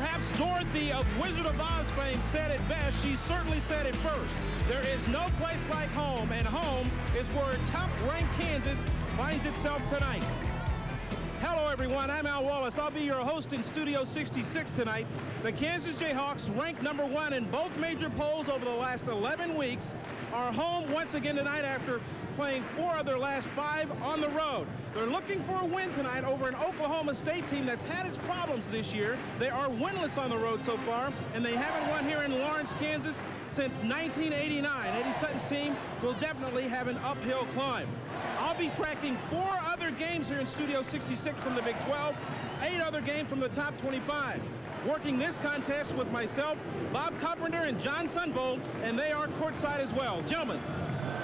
Perhaps Dorothy of Wizard of Oz fame said it best. She certainly said it first. There is no place like home, and home is where top-ranked Kansas finds itself tonight. Hello, everyone. I'm Al Wallace. I'll be your host in Studio 66 tonight. The Kansas Jayhawks, ranked #1 in both major polls over the last 11 weeks, are home once again tonight after playing 4 of their last 5 on the road. They're looking for a win tonight over an Oklahoma State team that's had its problems this year. They are winless on the road so far, and they haven't won here in Lawrence, Kansas since 1989. Eddie Sutton's team will definitely have an uphill climb. I'll be tracking 4 other games here in Studio 66 from the Big 12, 8 other games from the top 25. Working this contest with myself, Bob Carpenter, and John Sunvold, and they are courtside as well. Gentlemen.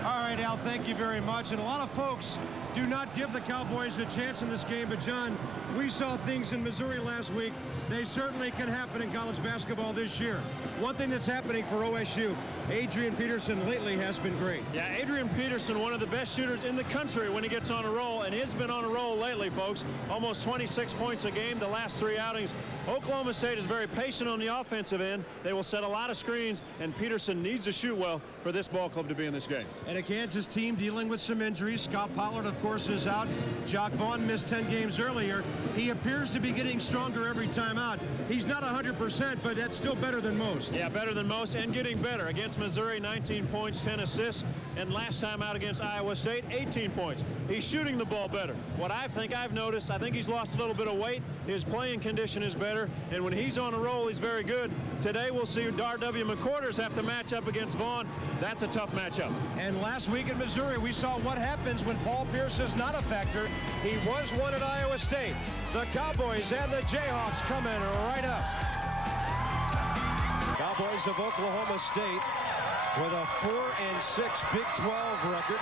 All right, Al, thank you very much. And a lot of folks do not give the Cowboys a chance in this game. But, John, we saw things in Missouri last week. They certainly can happen in college basketball this year. One thing that's happening for OSU, Adrian Peterson lately has been great. Yeah, Adrian Peterson, one of the best shooters in the country when he gets on a roll, and he's been on a roll lately, folks. Almost 26 points a game the last 3 outings. Oklahoma State is very patient on the offensive end. They will set a lot of screens, and Peterson needs to shoot well for this ball club to be in this game. And a Kansas team dealing with some injuries. Scott Pollard, of course, is out. Jock Vaughn missed 10 games earlier. He appears to be getting stronger every time out. He's not 100%, but that's still better than most. Yeah, better than most and getting better. Against Missouri, 19 points, 10 assists, and last time out against Iowa State, 18 points. He's shooting the ball better. What I've noticed, I think he's lost a little bit of weight. His playing condition is better, and when he's on a roll, he's very good. Today, we'll see R.W. McQuarters have to match up against Vaughn. That's a tough matchup. And last week in Missouri, we saw what happens when Paul Pierce is not a factor. He was one at Iowa State. The Cowboys and the Jayhawks come in right up. Cowboys of Oklahoma State with a 4-6 Big 12 record.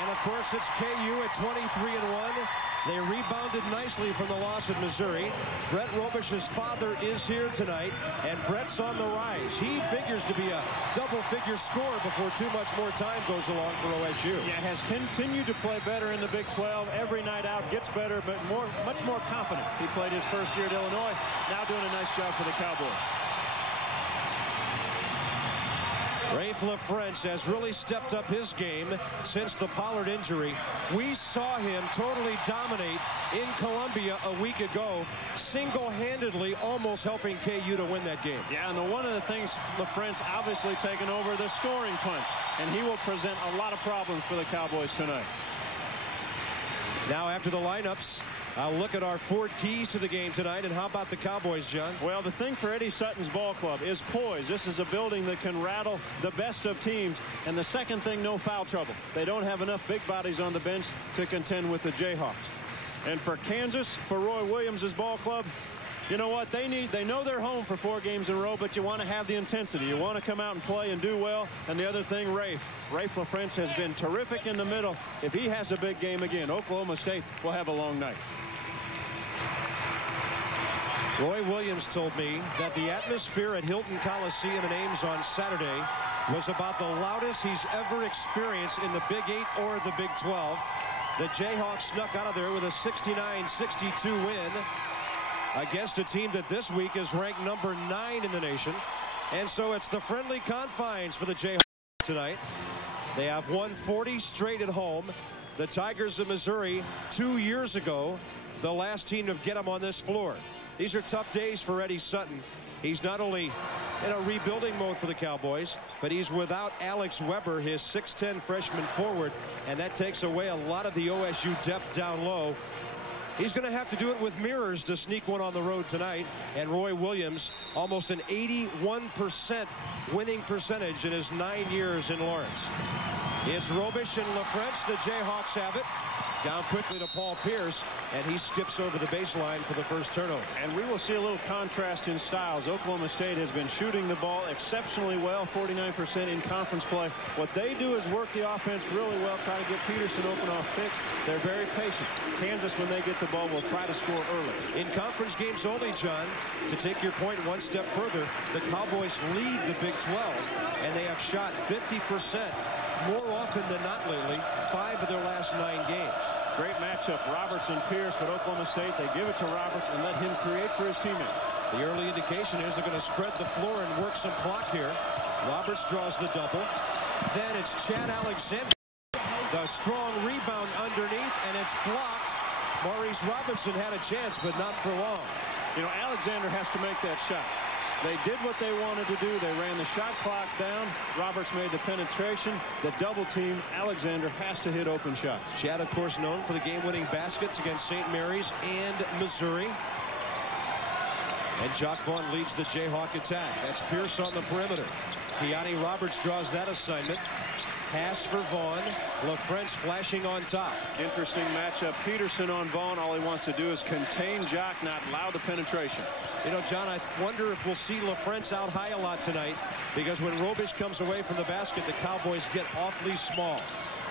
And of course, it's KU at 23-1. They rebounded nicely from the loss at Missouri. Brett Robish's father is here tonight, and Brett's on the rise. He figures to be a double-figure scorer before too much more time goes along for OSU. Yeah, has continued to play better in the Big 12. Every night out gets better, but much more confident. He played his first year at Illinois, now doing a nice job for the Cowboys. Raef LaFrentz has really stepped up his game since the Pollard injury. We saw him totally dominate in Columbia a week ago, single-handedly almost helping KU to win that game. Yeah, and one of the things LaFrentz obviously taken over the scoring punch, and he will present a lot of problems for the Cowboys tonight. Now after the lineups, I'll look at our 4 keys to the game tonight. And how about the Cowboys, John? Well, the thing for Eddie Sutton's ball club is poise. This is a building that can rattle the best of teams. And the second thing, no foul trouble. They don't have enough big bodies on the bench to contend with the Jayhawks. And for Kansas, for Roy Williams' ball club, you know what they know they're home for 4 games in a row, but you want to have the intensity. You want to come out and play and do well. And the other thing, Raef LaFrentz has been terrific in the middle. If he has a big game again, Oklahoma State will have a long night. Roy Williams told me that the atmosphere at Hilton Coliseum in Ames on Saturday was about the loudest he's ever experienced in the Big 8 or the Big 12. The Jayhawks snuck out of there with a 69-62 win against a team that this week is ranked number 9 in the nation. And so it's the friendly confines for the Jayhawks tonight. They have won 40 straight at home. The Tigers of Missouri 2 years ago, the last team to get them on this floor. These are tough days for Eddie Sutton. He's not only in a rebuilding mode for the Cowboys, but he's without Alex Weber, his 6'10 freshman forward, and that takes away a lot of the OSU depth down low. He's going to have to do it with mirrors to sneak one on the road tonight. And Roy Williams, almost an 81% winning percentage in his 9 years in Lawrence. It's Robish and LaFrentz. The Jayhawks have it. Down quickly to Paul Pierce, and he skips over the baseline for the first turnover. And we will see a little contrast in styles. Oklahoma State has been shooting the ball exceptionally well, 49% in conference play. What they do is work the offense really well, try to get Peterson open off picks. They're very patient. Kansas, when they get the ball, will try to score early. In conference games only, John, to take your point one step further, the Cowboys lead the Big 12, and they have shot 50% more often than not lately, 5 of their last 9 games. Great matchup, Roberts and Pierce, but Oklahoma State, they give it to Roberts and let him create for his teammates. The early indication is they're going to spread the floor and work some clock here. Roberts draws the double. Then it's Chad Alexander. The strong rebound underneath, and it's blocked. Maurice Robinson had a chance, but not for long. You know, Alexander has to make that shot. They did what they wanted to do. They ran the shot clock down. Roberts made the penetration. The double team. Alexander has to hit open shots. Chad, of course, known for the game-winning baskets against St. Mary's and Missouri. And Jock Vaughn leads the Jayhawk attack. That's Pierce on the perimeter. Kiani Roberts draws that assignment. Pass for Vaughn. LaFrentz flashing on top. Interesting matchup. Peterson on Vaughn. All he wants to do is contain Jock, not allow the penetration. You know, John, I wonder if we'll see LaFrentz out high a lot tonight, because when Robish comes away from the basket, the Cowboys get awfully small.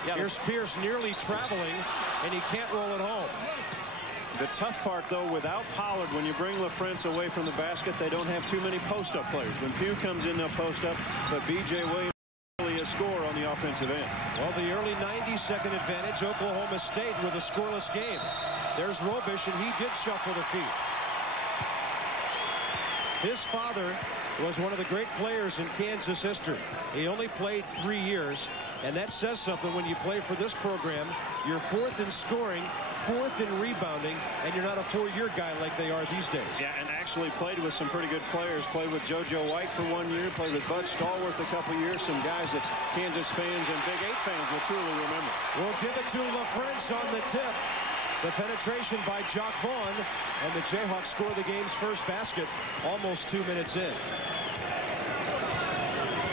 Yeah, here's Pierce nearly traveling, and he can't roll it home. The tough part, though, without Pollard, when you bring LaFrentz away from the basket, they don't have too many post-up players. When Pugh comes in, they'll post up, but B.J. Williams a score on the offensive end. Well, the early 90-second advantage, Oklahoma State with a scoreless game. There's Robish, and he did shuffle the feet. His father was one of the great players in Kansas history. He only played 3 years, and that says something when you play for this program. You're fourth in scoring, fourth in rebounding, and you're not a four-year guy like they are these days. Yeah, and actually played with some pretty good players. Played with JoJo White for 1 year, played with Bud Stallworth a couple years, some guys that Kansas fans and Big 8 fans will truly remember. We'll give it to LaFrentz on the tip. The penetration by Jock Vaughn, and the Jayhawks score the game's first basket almost 2 minutes in.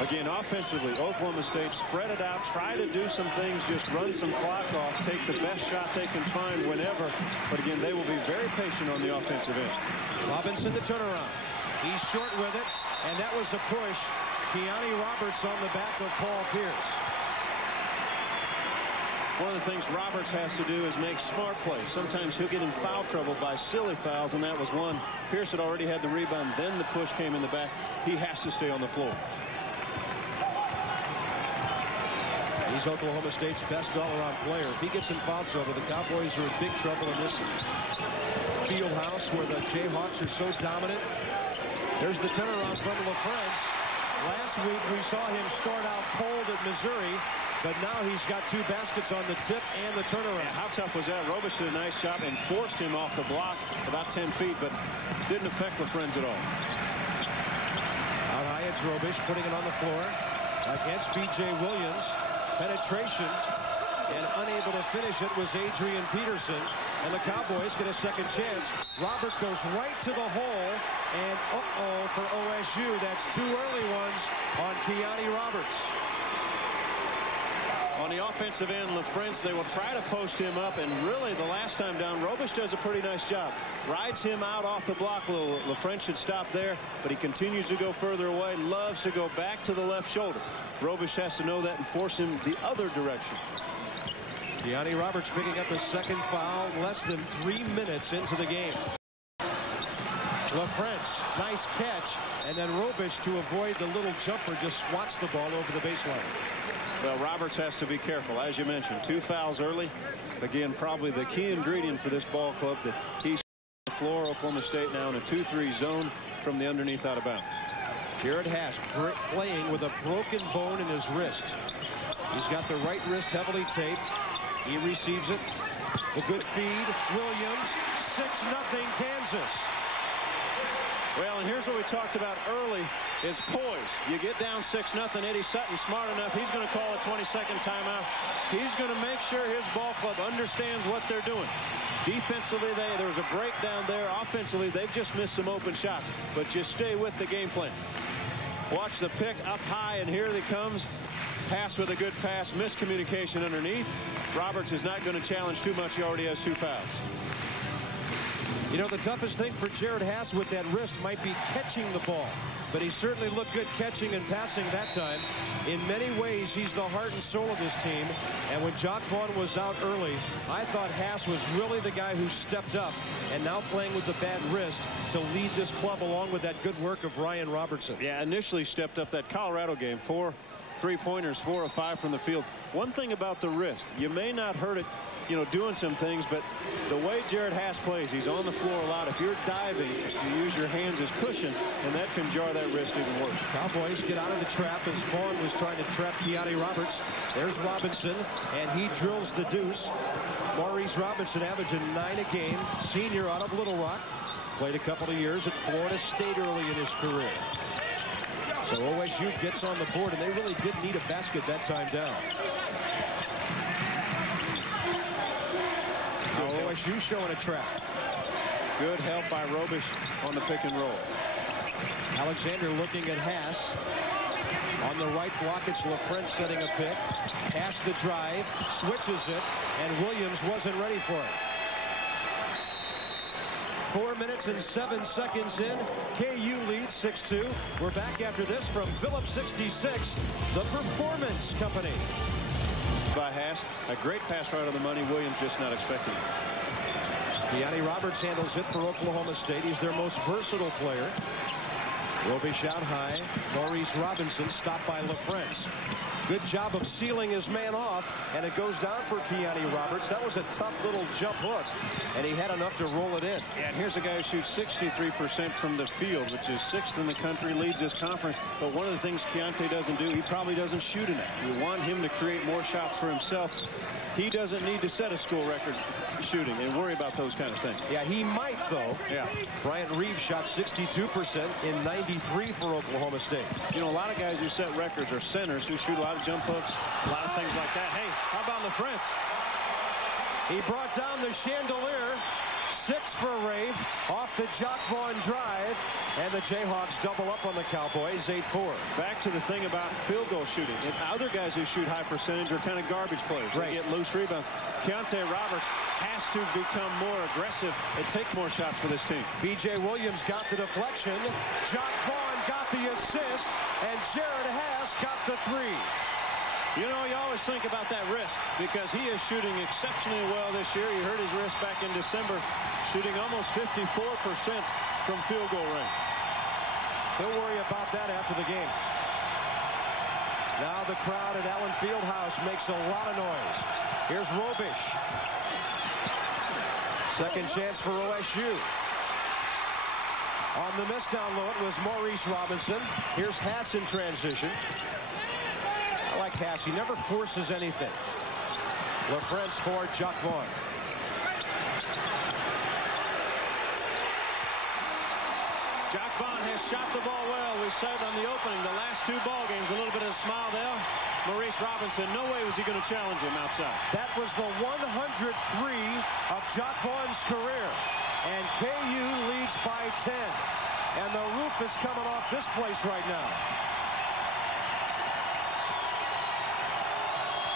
Again, offensively, Oklahoma State spread it out, try to do some things, just run some clock off, take the best shot they can find whenever. But again, they will be very patient on the offensive end. Robinson the turnaround. He's short with it, and that was a push. Kiani Roberts on the back of Paul Pierce. One of the things Roberts has to do is make smart plays. Sometimes he'll get in foul trouble by silly fouls, and that was one. Pierce had already had the rebound, then the push came in the back. He has to stay on the floor. He's Oklahoma State's best all-around player. If he gets in foul trouble, the Cowboys are in big trouble in this field house where the Jayhawks are so dominant. There's the turnaround from LaFrentz. Last week we saw him start out cold at Missouri, but now he's got 2 baskets on the tip and the turnaround. Yeah, how tough was that? Robish did a nice job and forced him off the block about 10 feet, but didn't affect LaFrentz at all. Out high, it's Robish putting it on the floor against B.J. Williams. Penetration, and unable to finish it was Adrian Peterson, and the Cowboys get a second chance. Robert goes right to the hole, and for OSU, that's 2 early ones on Kiani Roberts. On the offensive end, LaFrentz, they will try to post him up, and really the last time down, Robish does a pretty nice job. Rides him out off the block. LaFrentz should stop there, but he continues to go further away, loves to go back to the left shoulder. Robish has to know that and force him the other direction. Kiani Roberts picking up his second foul less than 3 minutes into the game. LaFrentz, nice catch, and then Robish, to avoid the little jumper, just swats the ball over the baseline. Well, Roberts has to be careful. As you mentioned, 2 fouls early. Again, probably the key ingredient for this ball club that he's on the floor. Oklahoma State now in a 2-3 zone from the underneath out of bounds. Jared Hash playing with a broken bone in his wrist. He's got the right wrist heavily taped. He receives it. The good feed. Williams. 6-0 Kansas. Well, and here's what we talked about early is poise. You get down 6-0. Eddie Sutton smart enough. He's going to call a 20-second timeout. He's going to make sure his ball club understands what they're doing. Defensively, there was a breakdown there. Offensively, they've just missed some open shots. But just stay with the game plan. Watch the pick up high, and here he comes. Pass with a good pass. Miscommunication underneath. Roberts is not going to challenge too much. He already has 2 fouls. You know, the toughest thing for Jared Hass with that wrist might be catching the ball. But he certainly looked good catching and passing that time. In many ways, he's the heart and soul of this team. And when Jock Vaughn was out early, I thought Hass was really the guy who stepped up and now playing with the bad wrist to lead this club along with that good work of Ryan Robertson. Yeah, initially stepped up that Colorado game. 4 3-pointers, 4 of 5 from the field. One thing about the wrist, you may not hurt it doing some things, but the way Jerod Haase plays, he's on the floor a lot. If you're diving, you use your hands as cushion, and that can jar that wrist even worse. Cowboys get out of the trap as Vaughn was trying to trap Kiani Roberts. There's Robinson, and he drills the deuce. Maurice Robinson averaging 9 a game, senior out of Little Rock. Played a couple of years at Florida State early in his career. So OSU gets on the board, and they really didn't need a basket that time down. Now OSU showing a trap. Good help by Robish on the pick and roll. Alexander looking at Haase. On the right block, it's LaFrentz setting a pick. Haase the drive, switches it, and Williams wasn't ready for it. 4 minutes and 7 seconds in. KU leads 6-2. We're back after this from Phillips 66, the Performance Company. By Haase, a great pass right on the money. Williams just not expecting it. Kiani Roberts handles it for Oklahoma State. He's their most versatile player. Robish out high. Maurice Robinson stopped by LaFrentz. Good job of sealing his man off, and it goes down for Kiani Roberts. That was a tough little jump hook, and he had enough to roll it in. Yeah, and here's a guy who shoots 63% from the field, which is 6th in the country, leads this conference. But one of the things Keontae doesn't do, he probably doesn't shoot enough. You want him to create more shots for himself. He doesn't need to set a school record shooting and worry about those kind of things. Yeah, he might, though. Yeah. Bryant Reeves shot 62% in 93 for Oklahoma State. You know, a lot of guys who set records are centers who shoot a lot of jump hooks, a lot of things like that. Hey, how about LaFrentz? He brought down the chandelier. 6 for Rafe off the Jock Vaughn drive, and the Jayhawks double up on the Cowboys, 8-4. Back to the thing about field goal shooting. And other guys who shoot high percentage are kind of garbage players. They get loose rebounds. Keontae Roberts has to become more aggressive and take more shots for this team. B.J. Williams got the deflection. Jock Vaughn got the assist, and Jerod Haase got the 3. You know, you always think about that wrist because he is shooting exceptionally well this year. He hurt his wrist back in December, shooting almost 54% from field goal range. He'll worry about that after the game. Now the crowd at Allen Fieldhouse makes a lot of noise. Here's Robish. Second chance for OSU. On the miss down low, it was Maurice Robinson. Here's Haase in transition. I like Haase. He never forces anything. LaFrentz for Jock Vaughn. Jock Vaughn has shot the ball well. We said on the opening, the last 2 ball games, a little bit of a smile there. Maurice Robinson, no way was he going to challenge him outside. That was the 103 of Jock Vaughn's career. And KU leads by 10. And the roof is coming off this place right now.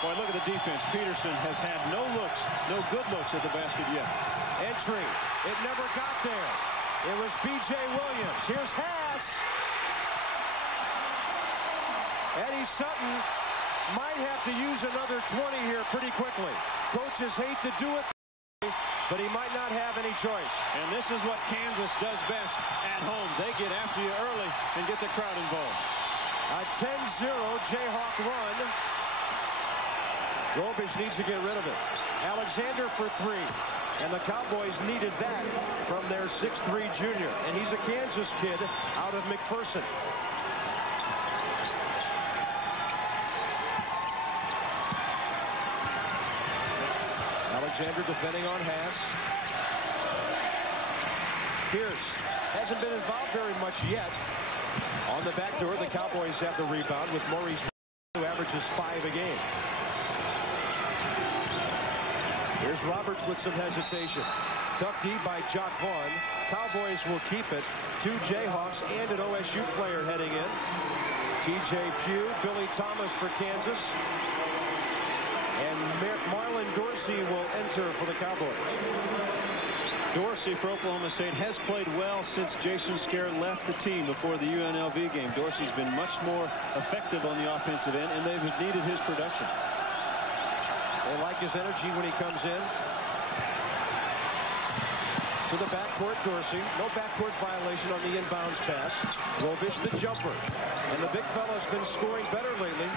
Boy, look at the defense. Peterson has had no good looks at the basket yet. Entry. It never got there. It was B.J. Williams. Here's Haase. Eddie Sutton might have to use another 20 here pretty quickly. Coaches hate to do it, but he might not have any choice. And this is what Kansas does best at home. They get after you early and get the crowd involved. A 10-0 Jayhawk run. Robish needs to get rid of it. Alexander for 3. And the Cowboys needed that from their 6'3" junior. And he's a Kansas kid out of McPherson. Alexander defending on Haase. Pierce hasn't been involved very much yet. On the back door, the Cowboys have the rebound with Maurice, who averages 5 a game. Here's Roberts with some hesitation. Tough D by Jock Vaughn. Cowboys will keep it. 2 Jayhawks and an OSU player heading in. TJ Pugh, Billy Thomas for Kansas. And Marlon Dorsey will enter for the Cowboys. Dorsey for Oklahoma State has played well since Jason Scarrett left the team before the UNLV game. Dorsey's been much more effective on the offensive end, and they've needed his production. They like his energy when he comes in. to the backcourt. Dorsey. No backcourt violation on the inbounds pass. Robish the jumper. And the big fella's been scoring better lately,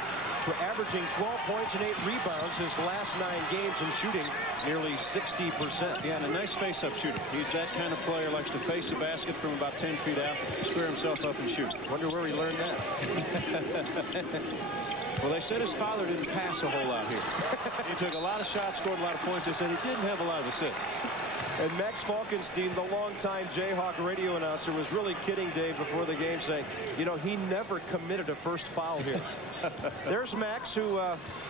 averaging 12 points and 8 rebounds his last 9 games and shooting nearly 60%. Yeah, and a nice face-up shooter. He's that kind of player, likes to face a basket from about 10 feet out, square himself up and shoot. Wonder where he learned that. Well, they said his father didn't pass a whole lot here. He took a lot of shots, scored a lot of points. They said he didn't have a lot of assists. And Max Falkenstein, the longtime Jayhawk radio announcer, was really kidding Dave before the game, saying, you know, he never committed a first foul here. There's Max, who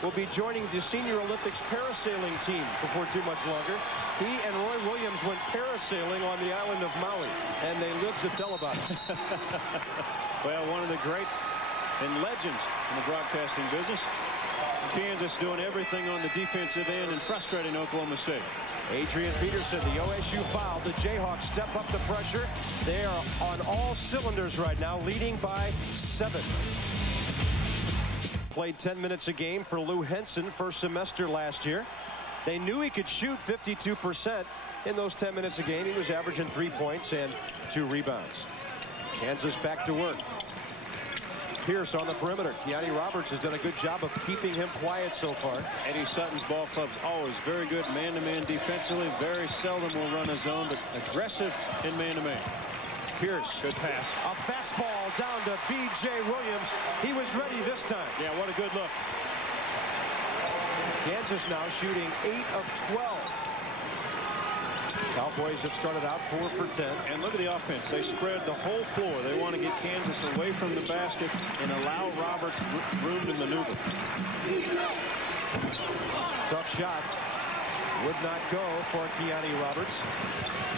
will be joining the Senior Olympics parasailing team before too much longer. He and Roy Williams went parasailing on the island of Maui, and they lived to tell about it. Well, one of the great and legends in the broadcasting business. Kansas doing everything on the defensive end and frustrating Oklahoma State. Adrian Peterson, the OSU foul. The Jayhawks step up the pressure. They are on all cylinders right now, leading by 7. Played 10 minutes a game for Lou Henson first semester last year. They knew he could shoot 52% in those 10 minutes a game. He was averaging 3 points and 2 rebounds. Kansas back to work. Pierce on the perimeter. Keani Roberts has done a good job of keeping him quiet so far. Eddie Sutton's ball club's always very good man-to-man defensively. Very seldom will run a zone, but aggressive in man-to-man. Pierce. Good pass. A fastball down to B.J. Williams. He was ready this time. Yeah, what a good look. Kansas now shooting 8 of 12. Cowboys have started out 4 for 10. And look at the offense. They spread the whole floor. They want to get Kansas away from the basket and allow Roberts room to maneuver. Tough shot. Would not go for Keani Roberts.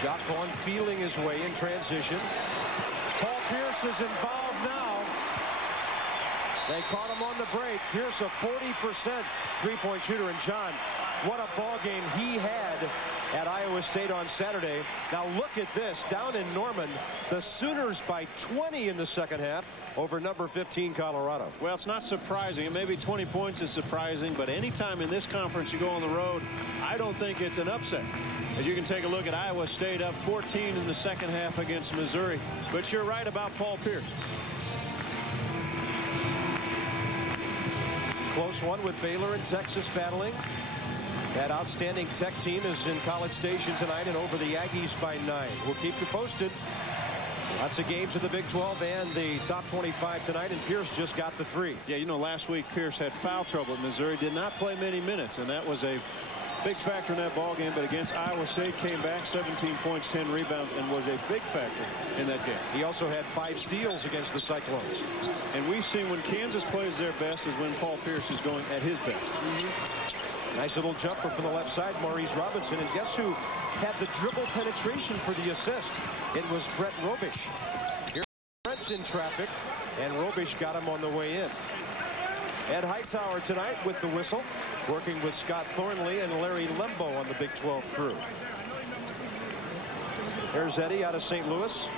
Jock Vaughn feeling his way in transition. Paul Pierce is involved now. They caught him on the break. Pierce, a 40% three-point shooter. And John, what a ball game he had at Iowa State on Saturday. Now look at this. Down in Norman, the Sooners by 20 in the second half over number 15 Colorado. Well, it's not surprising. Maybe 20 points is surprising, but anytime in this conference you go on the road, I don't think it's an upset. As you can take a look at Iowa State up 14 in the second half against Missouri. But you're right about Paul Pierce. Close one with Baylor and Texas battling. That outstanding Tech team is in College Station tonight and over the Aggies by 9. We'll keep you posted. Lots of games in the Big 12 and the top 25 tonight, and Pierce just got the 3. Yeah, you know, last week Pierce had foul trouble at Missouri, did not play many minutes, and that was a big factor in that ball game. But against Iowa State, came back 17 points, 10 rebounds, and was a big factor in that game. He also had 5 steals against the Cyclones. And we've seen when Kansas plays their best is when Paul Pierce is going at his best. Nice little jumper from the left side, Maurice Robinson. And guess who had the dribble penetration for the assist? It was Brett Robish. Here Brent's in traffic, and Robish got him on the way in. Ed Hightower tonight with the whistle, working with Scott Thornley and Larry Lembo on the Big 12 crew. There's Eddie out of St. Louis.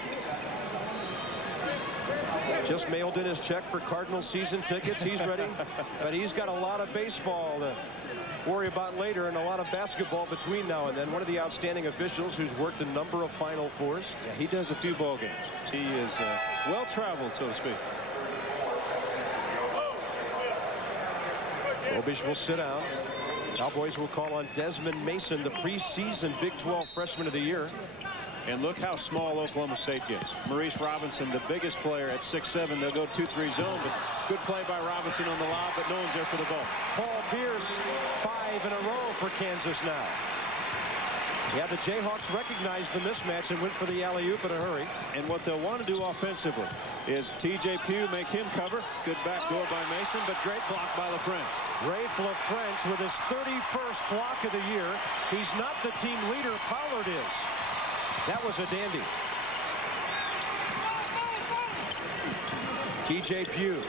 Just mailed in his check for Cardinals season tickets. He's ready, but he's got a lot of baseball to worry about later and a lot of basketball between now and then. One of the outstanding officials who's worked a number of Final Fours. Yeah, he does a few ball games. He is well traveled, so to speak. Robish will sit down. Cowboys will call on Desmond Mason, the preseason Big 12 Freshman of the Year. And look how small Oklahoma State gets. Maurice Robinson, the biggest player at 6'7". They'll go 2-3 zone, but good play by Robinson on the lob, but no one's there for the ball. Paul Pierce, 5 in a row for Kansas now. Yeah, the Jayhawks recognized the mismatch and went for the alley-oop in a hurry. And what they'll want to do offensively is T.J. Pugh make him cover. Good backdoor by Mason, but great block by LaFrentz. Rafe LaFrentz with his 31st block of the year. He's not the team leader. Pollard is. That was a dandy. T.J. Pugh.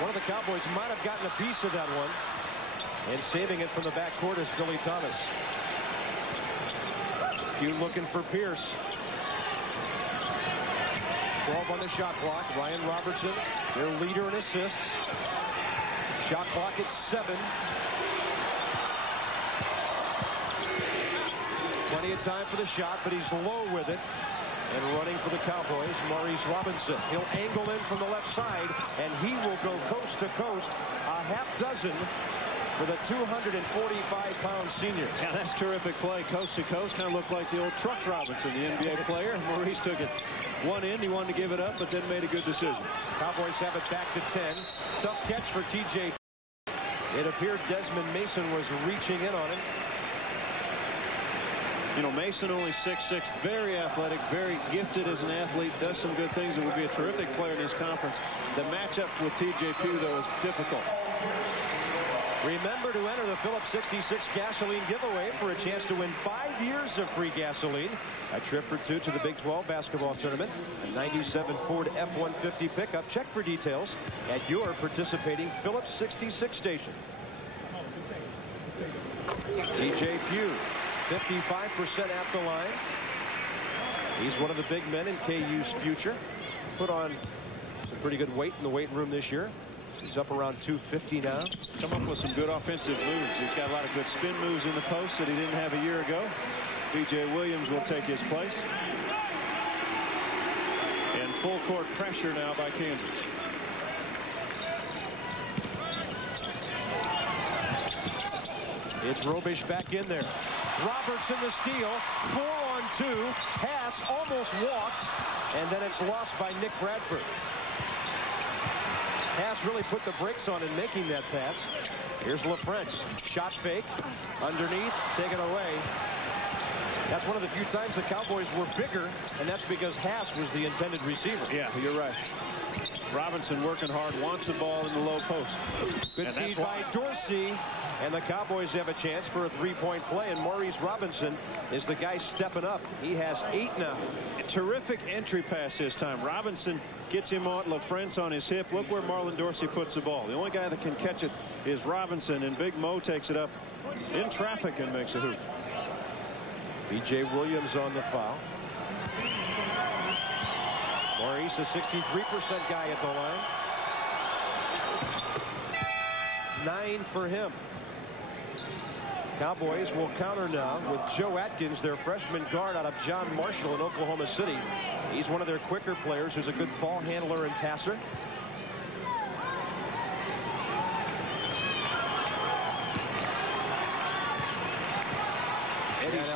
One of the Cowboys might have gotten a piece of that one. And saving it from the backcourt is Billy Thomas. Pugh looking for Pierce. 12 on the shot clock. Ryan Robertson, their leader in assists. Shot clock at 7. Plenty of time for the shot, but he's low with it. And running for the Cowboys, Maurice Robinson. He'll angle in from the left side, and he will go coast to coast, a half dozen for the 245-pound senior. Yeah, that's terrific play, coast to coast. Kind of looked like the old Truck Robinson, the NBA player. Maurice took it one end. He wanted to give it up, but then made a good decision. Cowboys have it back to 10. Tough catch for TJ. It appeared Desmond Mason was reaching in on him. You know, Mason only 6'6", very athletic, very gifted as an athlete, does some good things, and would be a terrific player in this conference. The matchup with TJ Pugh, though, is difficult. Remember to enter the Phillips 66 gasoline giveaway for a chance to win 5 years of free gasoline. A trip for 2 to the Big 12 basketball tournament. A 97 Ford F-150 pickup. Check for details at your participating Phillips 66 station. TJ Pugh, 55% at the line. He's one of the big men in KU's future. Put on some pretty good weight in the weight room this year. He's up around 250 now. Come up with some good offensive moves. He's got a lot of good spin moves in the post that he didn't have a year ago. B.J. Williams will take his place. And full court pressure now by Kansas. It's Robish back in there. Robertson the steal. 4-on-2. Pass almost walked. And then it's lost by Nick Bradford. Pass really put the brakes on in making that pass. Here's LaFrentz. Shot fake. Underneath. Taken away. That's one of the few times the Cowboys were bigger, and that's because Haas was the intended receiver. Yeah, you're right. Robinson working hard, wants the ball in the low post. Good feed by Dorsey, and the Cowboys have a chance for a three-point play, and Maurice Robinson is the guy stepping up. He has 8 now. A terrific entry pass this time. Robinson gets him on LaFrentz on his hip. Look where Marlon Dorsey puts the ball. The only guy that can catch it is Robinson, and Big Mo takes it up in traffic and makes a hoop. B.J. Williams on the foul. Maurice, a 63% guy at the line. 9 for him. Cowboys will counter now with Joe Atkins, their freshman guard out of John Marshall in Oklahoma City. He's one of their quicker players who's a good ball handler and passer.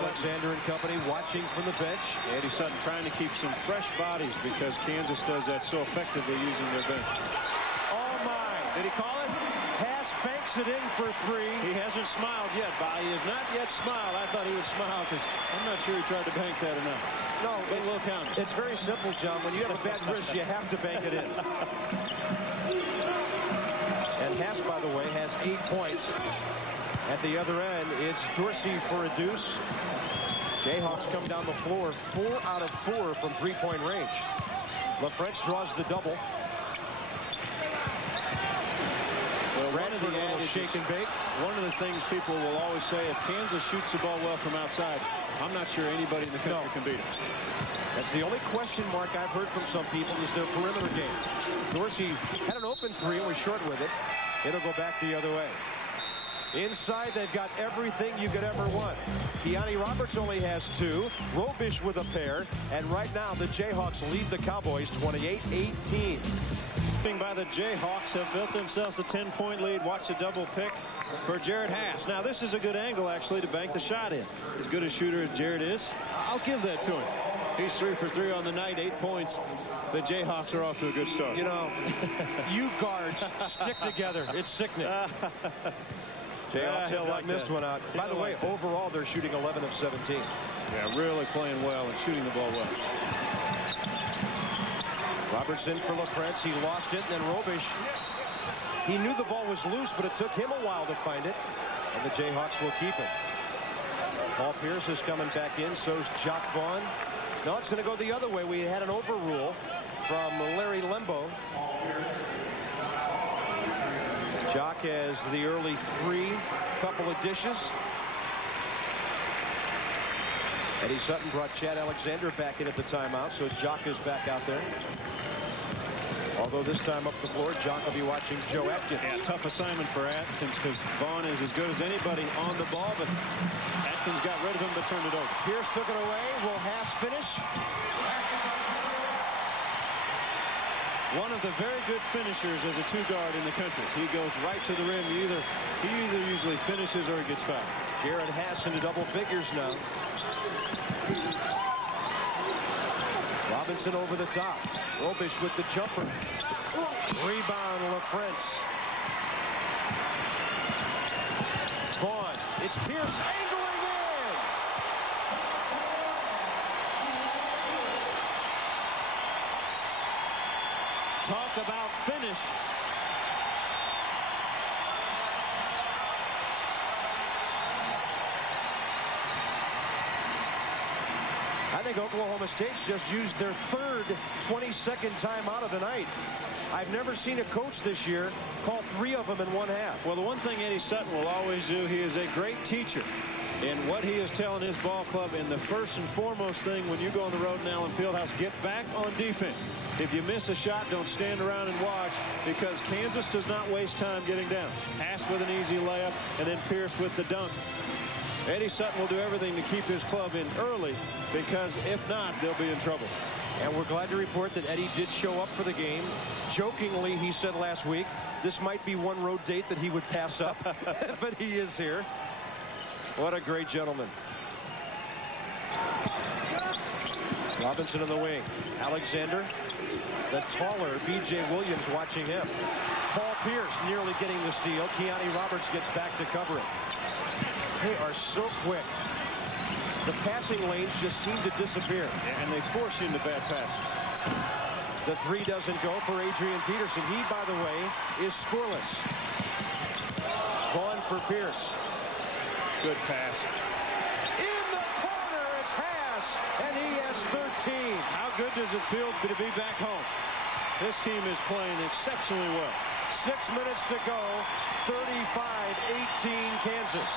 Alexander and company watching from the bench. Eddie Sutton trying to keep some fresh bodies because Kansas does that so effectively using their bench. Oh my. Did he call it? Haas banks it in for 3. He hasn't smiled yet, Bob. He has not yet smiled. I thought he would smile because I'm not sure he tried to bank that or not. No, but we'll count it. It's very simple, John. When you have a bad wrist, you have to bank it in. And Haas, by the way, has 8 points. At the other end, it's Dorsey for a deuce. Jayhawks come down the floor 4 out of 4 from three-point range. LaFrentz draws the double. Well, Bradford a little shake and bake. One of the things people will always say, if Kansas shoots the ball well from outside, I'm not sure anybody in the country can beat it. That's the only question mark I've heard from some people is their perimeter game. Dorsey had an open 3 and was short with it. It'll go back the other way. Inside, they've got everything you could ever want. Keani Roberts only has 2. Robish with a pair. And right now, the Jayhawks lead the Cowboys 28-18. By the Jayhawks have built themselves a 10-point lead. Watch the double pick for Jared Haas. Now, this is a good angle, actually, to bank the shot in. As good a shooter as Jared is, I'll give that to him. He's 3 for 3 on the night, 8 points. The Jayhawks are off to a good start. You know, you guards stick together. It's sickening. Jayhawks have not missed one out. By the way, overall, they're shooting 11 of 17. Yeah, really playing well and shooting the ball well. Robertson for LaFrentz. He lost it, and then Robish. He knew the ball was loose, but it took him a while to find it. And the Jayhawks will keep it. Paul Pierce is coming back in. So's Jock Vaughn. No, it's going to go the other way. We had an overrule from Larry Lembo. Jock has the early 3, couple of dishes. Eddie Sutton brought Chad Alexander back in at the timeout, so Jock is back out there. Although this time up the floor, Jock will be watching Joe Atkins. Yeah, tough assignment for Atkins because Vaughn is as good as anybody on the ball, but Atkins got rid of him but turned it over. Pierce took it away. Will Haas finish? One of the very good finishers as a two-guard in the country. He goes right to the rim. He either usually finishes or he gets fouled. Jared Haas into double figures now. Robinson over the top. Robish with the jumper. Rebound, LaFrentz. Vaughn. It's Pierce angling in. Talk about finish. I think Oklahoma State's just used their third 22nd timeout of the night. I've never seen a coach this year call 3 of them in one half. Well, the one thing Eddie Sutton will always do, he is a great teacher. And what he is telling his ball club, and the first and foremost thing when you go on the road in Allen Fieldhouse, get back on defense. If you miss a shot, don't stand around and watch, because Kansas does not waste time getting down. Haas with an easy layup, and then Pierce with the dunk. Eddie Sutton will do everything to keep his club in early, because if not, they'll be in trouble. And we're glad to report that Eddie did show up for the game. Jokingly, he said last week, this might be one road date that he would pass up, but he is here. What a great gentleman. Robinson in the wing. Alexander, the taller B.J. Williams watching him. Paul Pierce nearly getting the steal. Keani Roberts gets back to cover it. They are so quick. The passing lanes just seem to disappear. Yeah, and they force you into bad passes. The 3 doesn't go for Adrian Peterson. He, by the way, is scoreless. Vaughn for Pierce. Good pass. In the corner, it's Haas, and he has 13. How good does it feel to be back home? This team is playing exceptionally well. 6 minutes to go. 35-18 Kansas.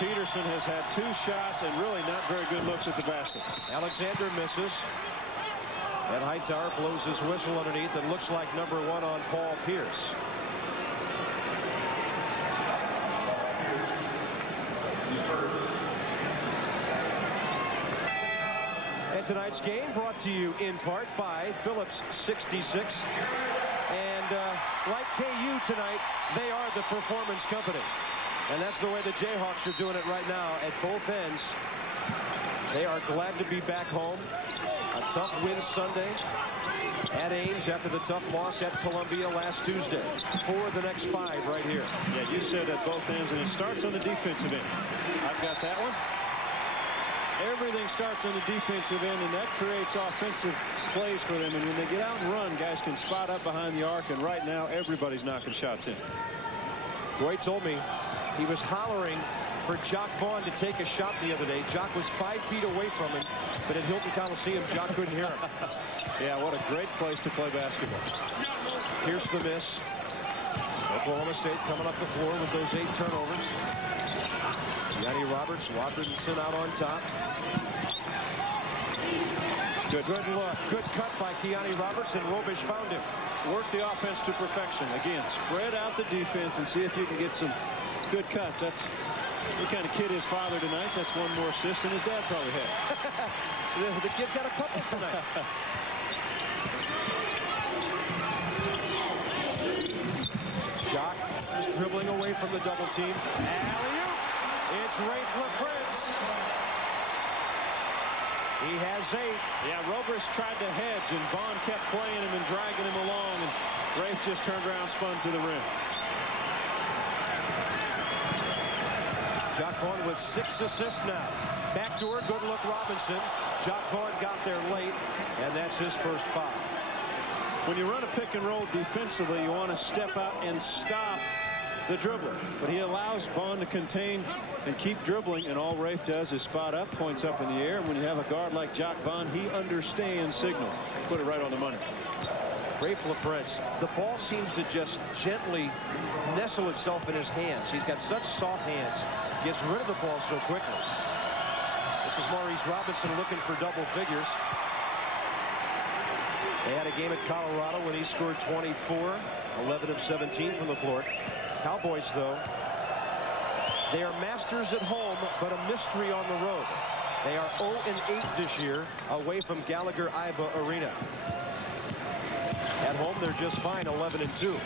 Peterson has had 2 shots and really not very good looks at the basket. Alexander misses. And Hightower blows his whistle underneath. It looks like number 1 on Paul Pierce. And tonight's game brought to you in part by Phillips 66. And like KU tonight, they are the performance company. And that's the way the Jayhawks are doing it right now at both ends. They are glad to be back home. A tough win Sunday at Ames after the tough loss at Columbia last Tuesday. For the next 5 right here. Yeah, you said at both ends, and it starts on the defensive end. I've got that one. Everything starts on the defensive end, and that creates offensive plays for them. And when they get out and run, guys can spot up behind the arc, and right now everybody's knocking shots in. Roy told me he was hollering for Jock Vaughn to take a shot the other day. Jock was 5 feet away from him, but at Hilton Coliseum, Jock couldn't hear him. Yeah, what a great place to play basketball. Here's the miss. Oklahoma State coming up the floor with those 8 turnovers. Keani Roberts, Robinson out on top. Good look. Good cut by Keani Roberts, and Robish found him. Work the offense to perfection. Again, spread out the defense and see if you can get some good cuts. That's what kind of kid his father tonight. That's one more assist than his dad probably had. The kid's had a couple tonight. Jock just dribbling away from the double team. Alley-oop. It's Rafe LaFrentz. He has 8. Yeah, Roberts tried to hedge, and Vaughn kept playing him and dragging him along, and Rafe just turned around, spun to the rim. Jock Vaughn with 6 assists now. Backdoor, good look Robinson. Jock Vaughn got there late, and that's his first foul. When you run a pick and roll defensively, you want to step out and stop the dribbler. But he allows Vaughn to contain and keep dribbling, and all Rafe does is spot up, points up in the air. And when you have a guard like Jock Vaughn, he understands signals. Put it right on the money. Rafe LaFrentz, the ball seems to just gently nestle itself in his hands. He's got such soft hands. Gets rid of the ball so quickly. This is Maurice Robinson looking for double figures. They had a game at Colorado when he scored 24, 11 of 17 from the floor. Cowboys, though, they are masters at home, but a mystery on the road. They are 0-8 this year away from Gallagher-Iba Arena. At home, they're just fine, 11-2.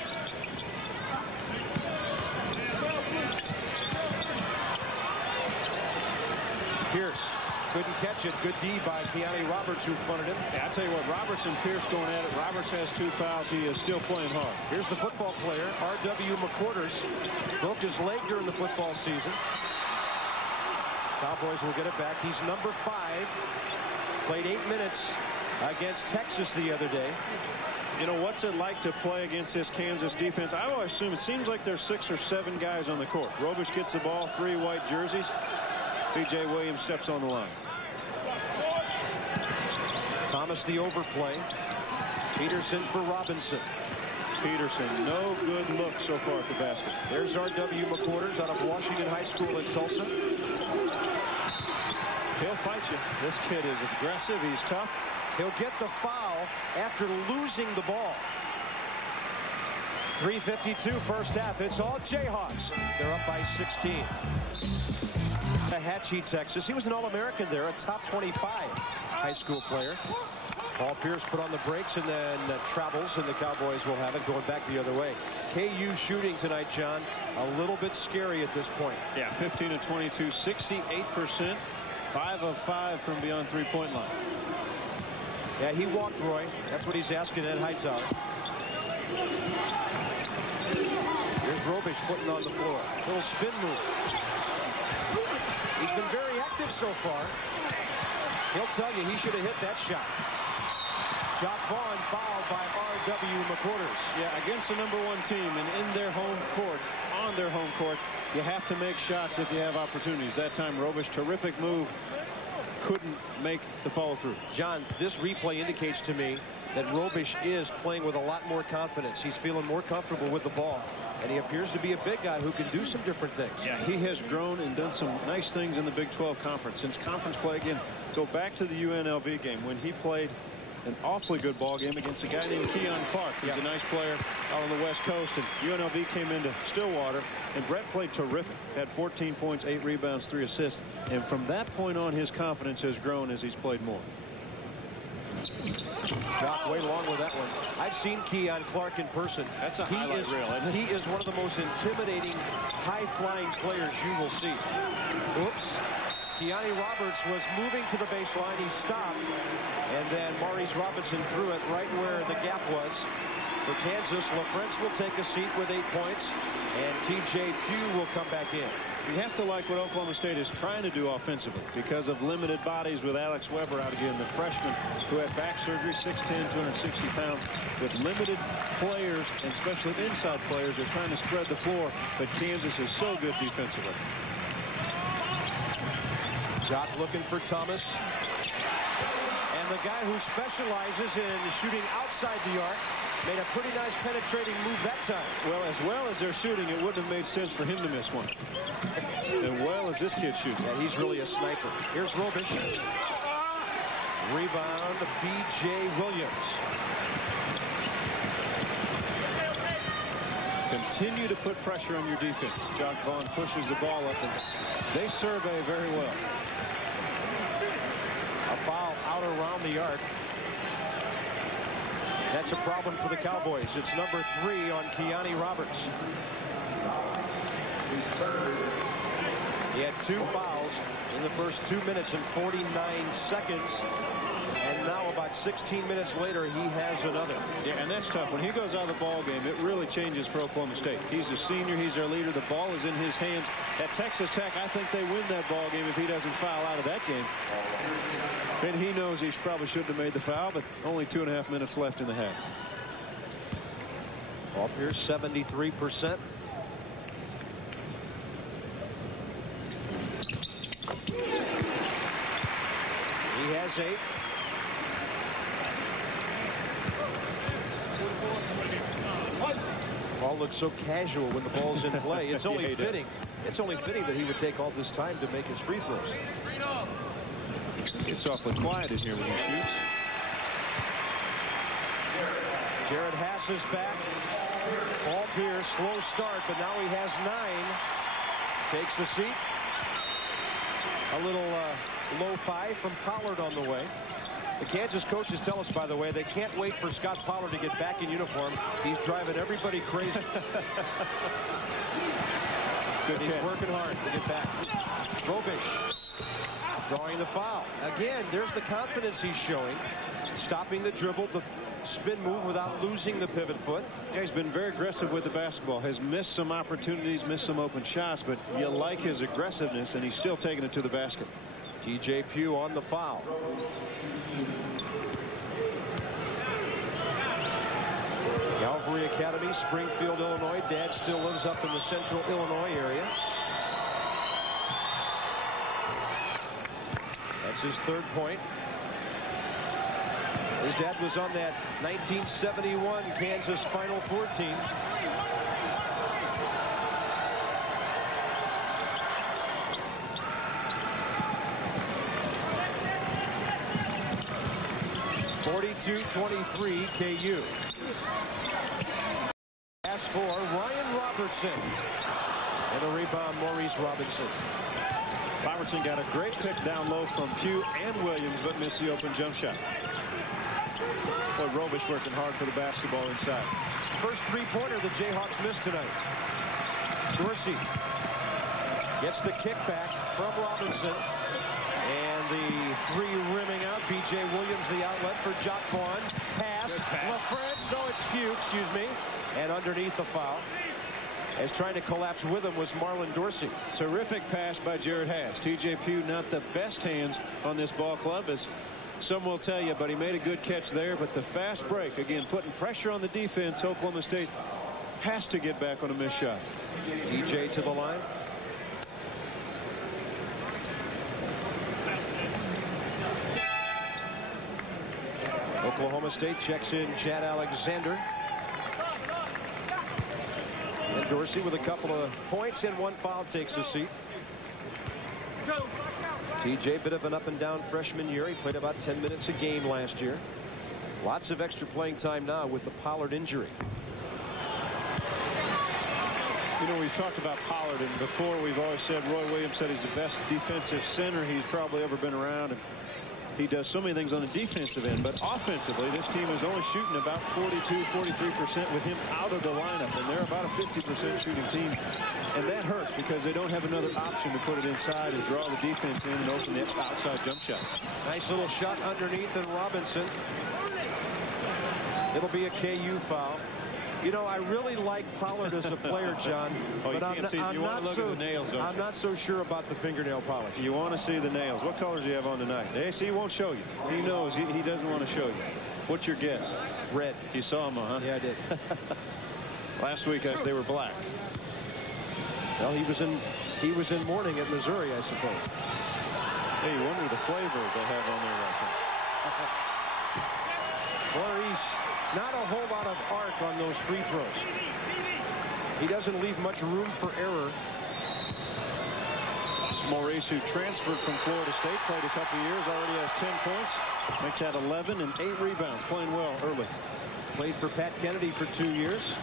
Pierce couldn't catch it. Good D by Kiani Roberts, who fronted him. Yeah, I tell you what, Roberts and Pierce going at it. Roberts has 2 fouls. He is still playing hard. Here's the football player, R.W. McQuarters. Broke his leg during the football season. Cowboys will get it back. He's number 5. Played 8 minutes against Texas the other day. You know, what's it like to play against this Kansas defense? I always assume it seems like there's 6 or 7 guys on the court. Robisch gets the ball, 3 white jerseys. B.J. Williams steps on the line. Thomas the overplay. Peterson for Robinson. Peterson, no good look so far at the basket. There's R.W. McQuarters out of Washington High School in Tulsa. He'll fight you. This kid is aggressive. He's tough. He'll get the foul after losing the ball. 3:52 first half. It's all Jayhawks. They're up by 16. Hatchie, Texas. He was an All-American there, a top 25 high school player. Paul Pierce put on the brakes and then travels, and the Cowboys will have it going back the other way. KU shooting tonight, John, a little bit scary at this point. Yeah, 15 of 22, 68%, 5 of 5 from beyond three-point line. Yeah, he walked, Roy. That's what he's asking Ed Hightower. Here's Robisch putting on the floor. Little spin move. He's been very active so far. He'll tell you he should have hit that shot. Jock Vaughn fouled by R.W. McQuarters. Yeah, against the #1 team and in their home court, on their home court, you have to make shots if you have opportunities. That time, Robisch, terrific move, couldn't make the follow through. John, this replay indicates to me that Robisch is playing with a lot more confidence. He's feeling more comfortable with the ball, and he appears to be a big guy who can do some different things. Yeah, he has grown and done some nice things in the Big 12 Conference. Since conference play, again, go back to the UNLV game when he played an awfully good ball game against a guy named Keon Clark, who's a nice player out on the West Coast, and UNLV came into Stillwater, and Brett played terrific. Had 14 points, 8 rebounds, 3 assists, and from that point on, his confidence has grown as he's played more. Jock way long with that one. I've seen Keon Clark in person. That's a highlight reel, isn't it? He is one of the most intimidating, high-flying players you will see. Oops. Kiani Roberts was moving to the baseline. He stopped, and then Maurice Robinson threw it right where the gap was. For Kansas, LaFrentz will take a seat with 8 points, and T.J. Pugh will come back in. You have to like what Oklahoma State is trying to do offensively because of limited bodies with Alex Weber out again, the freshman who had back surgery, 6'10", 260 pounds. With limited players, and especially inside players, they're trying to spread the floor, but Kansas is so good defensively. Jock looking for Thomas. And the guy who specializes in shooting outside the arc made a pretty nice penetrating move that time. Well as they're shooting, it wouldn't have made sense for him to miss one. And well as this kid shoots. Yeah, he's really a sniper. Here's Robisch. Rebound, B.J. Williams. Continue to put pressure on your defense. Jock Vaughn pushes the ball up, and they survey very well. A foul out around the arc. That's a problem for the Cowboys. It's number 3 on Kiani Roberts. He had 2 fouls in the first 2 minutes and 49 seconds. And now about 16 minutes later, he has another. Yeah, and that's tough. When he goes out of the ball game, it really changes for Oklahoma State. He's a senior. He's their leader. The ball is in his hands. At Texas Tech, I think they win that ball game if he doesn't foul out of that game. And he knows he probably shouldn't have made the foul, but only 2.5 minutes left in the half. Paul Pierce, 73%. He has 8. Paul looks so casual when the ball's in play. It's only fitting. It's only fitting that he would take all this time to make his free throws. It's awfully quiet in here when he shoots. Jared Haas is back. Paul Pierce, slow start, but now he has 9. Takes a seat. A little lo-fi from Pollard on the way. The Kansas coaches tell us, by the way, they can't wait for Scott Pollard to get back in uniform. He's driving everybody crazy. Good. He's working hard to get back. Robish drawing the foul. Again, there's the confidence he's showing. Stopping the dribble, the spin move without losing the pivot foot. Yeah, he's been very aggressive with the basketball. Has missed some opportunities, missed some open shots, but you like his aggressiveness, and he's still taking it to the basket. TJ Pugh on the foul. Calvary Academy, Springfield, Illinois. Dad still lives up in the central Illinois area. That's his 3rd point. His dad was on that 1971 Kansas Final Four team. (42-23) KU. Pass for Ryan Robertson. And a rebound, Maurice Robinson. Robertson got a great pick down low from Pugh and Williams, but missed the open jump shot. Boy, Robish working hard for the basketball inside. It's the first 3-pointer the Jayhawks missed tonight. Dorsey gets the kickback from Robinson. And the 3 rimming out. B.J. Williams the outlet for Jock Vaughn. Pass. LaFrance. No, it's Pugh, excuse me. And underneath the foul, as trying to collapse with him, was Marlon Dorsey. Terrific pass by Jared Haas. TJ Pugh not the best hands on this ball club, as some will tell you, but he made a good catch there. But the fast break, again, putting pressure on the defense. Oklahoma State has to get back on a missed shot. DJ to the line. Oklahoma State checks in Chad Alexander. And Dorsey with a couple of points and 1 foul takes a seat. TJ, bit of an up and down freshman year. He played about 10 minutes a game last year. Lots of extra playing time now with the Pollard injury. You know, we've talked about Pollard, and before we've always said Roy Williams said he's the best defensive center he's probably ever been around. And he does so many things on the defensive end, but offensively, this team is only shooting about 42-43% with him out of the lineup, and they're about a 50% shooting team. And that hurts because they don't have another option to put it inside and draw the defense in and open the outside jump shots. Nice little shot underneath, and Robinson. It'll be a KU foul. You know, I really like Pollard as a player, John, but I'm not so sure about the fingernail polish. You want to see the nails. What colors do you have on tonight? The AC won't show you. He knows he doesn't want to show you. What's your guess? Red. You saw them, huh? Yeah, I did. Last week they were black. Well, he was in mourning at Missouri, I suppose. Hey, you wonder the flavor they have on there right now. Maurice, not a whole lot of arc on those free throws. He doesn't leave much room for error. Maurice, who transferred from Florida State, played a couple years, already has 10 points. Make that 11 and 8 rebounds, playing well early. Played for Pat Kennedy for 2 years.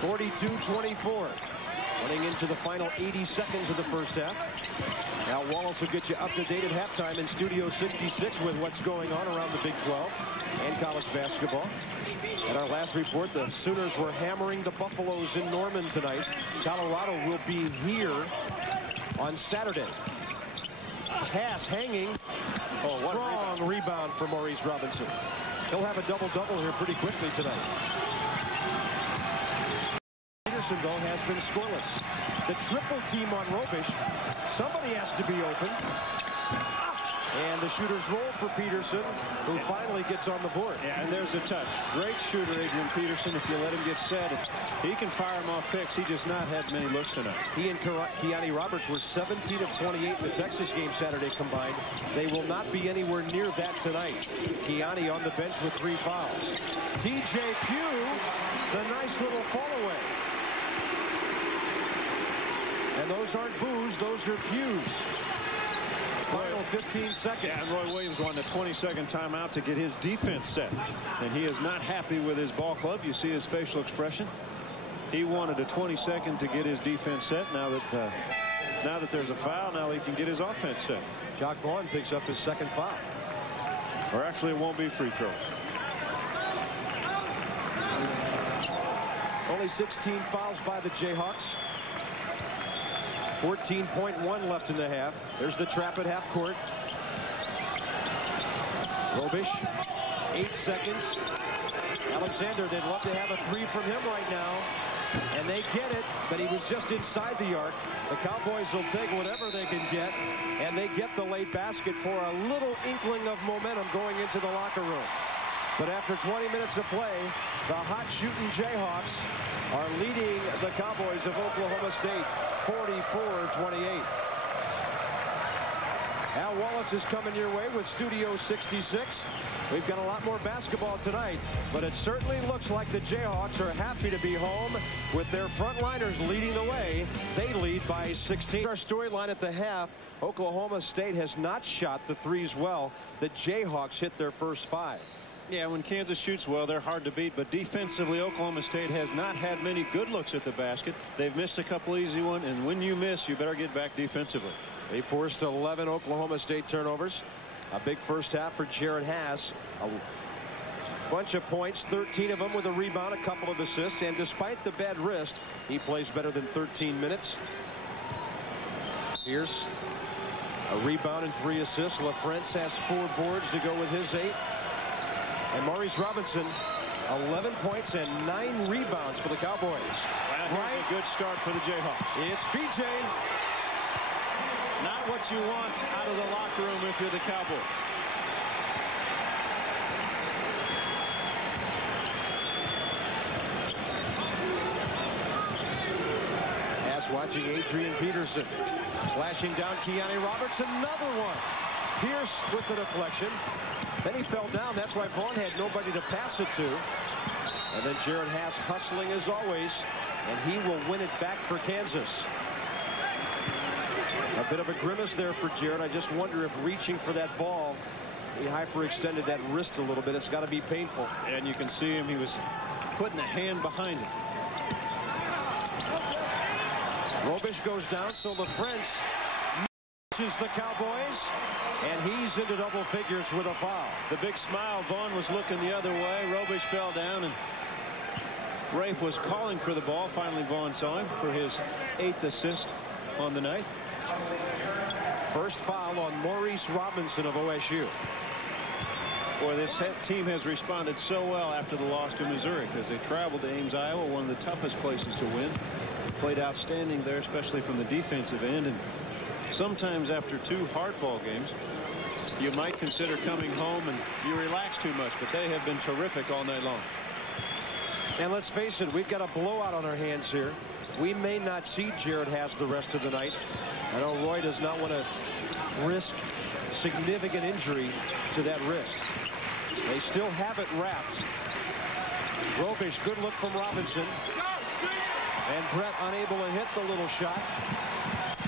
42-24. Running into the final 80 seconds of the first half. Now Wallace will get you up to date at halftime in Studio 66 with what's going on around the Big 12 and college basketball. At our last report, the Sooners were hammering the Buffaloes in Norman tonight. Colorado will be here on Saturday. Pass hanging. Strong rebound for Maurice Robinson. He'll have a double-double here pretty quickly tonight. Peterson, though, has been scoreless. The triple team on Robish. Somebody has to be open. And the shooters roll for Peterson, who finally gets on the board. Yeah, and there's a touch. Great shooter, Adrian Peterson, if you let him get set. He can fire him off picks. He just not had many looks tonight. He and Keani Roberts were 17 of 28 in the Texas game Saturday combined. They will not be anywhere near that tonight. Keani on the bench with 3 fouls. TJ Pugh, the nice little fall away. And those aren't boos, those are pews. final 15 seconds. Yeah, and Roy Williams wanted a 20-second timeout to get his defense set. And he is not happy with his ball club. You see his facial expression. He wanted a 20-second to get his defense set. Now that there's a foul, now he can get his offense set. Jacque Vaughn picks up his second foul. Or actually, it won't be free throw. Only 16 fouls by the Jayhawks. 14.1 left in the half. There's the trap at half court. Robish, 8 seconds. Alexander, they'd love to have a three from him right now. And they get it, but he was just inside the arc. The Cowboys will take whatever they can get, and they get the late basket for a little inkling of momentum going into the locker room. But after 20 minutes of play, the hot shooting Jayhawks are leading the Cowboys of Oklahoma State 44-28. Al Wallace is coming your way with Studio 66. We've got a lot more basketball tonight, but it certainly looks like the Jayhawks are happy to be home with their frontliners leading the way. They lead by 16. Our storyline at the half, Oklahoma State has not shot the threes well. The Jayhawks hit their first 5. Yeah, when Kansas shoots well, they're hard to beat, but defensively, Oklahoma State has not had many good looks at the basket. They've missed a couple easy ones, and when you miss, you better get back defensively. They forced 11 Oklahoma State turnovers. A big first half for Jerod Haase. A bunch of points, 13 of them with a rebound, a couple of assists, and despite the bad wrist, he plays better than 13 minutes. Pierce, a rebound and 3 assists. LaFrentz has 4 boards to go with his 8. And Maurice Robinson, 11 points and 9 rebounds for the Cowboys. Well, here's a good start for the Jayhawks. It's BJ. Not what you want out of the locker room if you're the Cowboys. As watching Adrian Peterson. Flashing down Kiani Roberts, another one. Pierce with the deflection. Then he fell down. That's why Vaughn had nobody to pass it to. And then Jerod Haase hustling as always. And he will win it back for Kansas. A bit of a grimace there for Jerod. I just wonder if reaching for that ball, he hyperextended that wrist a little bit. It's got to be painful. And you can see him. He was putting a hand behind it. Robish goes down, so LaFrentz matches the Cowboys, and he's into double figures with a foul. The big smile. Vaughn was looking the other way. Robish fell down, and Rafe was calling for the ball. Finally, Vaughn saw him for his 8th assist on the night. First foul on Maurice Robinson of OSU. Boy, this team has responded so well after the loss to Missouri because they traveled to Ames, Iowa, one of the toughest places to win. Played outstanding there, especially from the defensive end. And sometimes after 2 hardball games, you might consider coming home and you relax too much, but they have been terrific all night long. And let's face it, we've got a blowout on our hands here. We may not see Jerod Haase the rest of the night. I know Roy does not want to risk significant injury to that wrist. They still have it wrapped. Robish, good look from Robinson. And Brett unable to hit the little shot.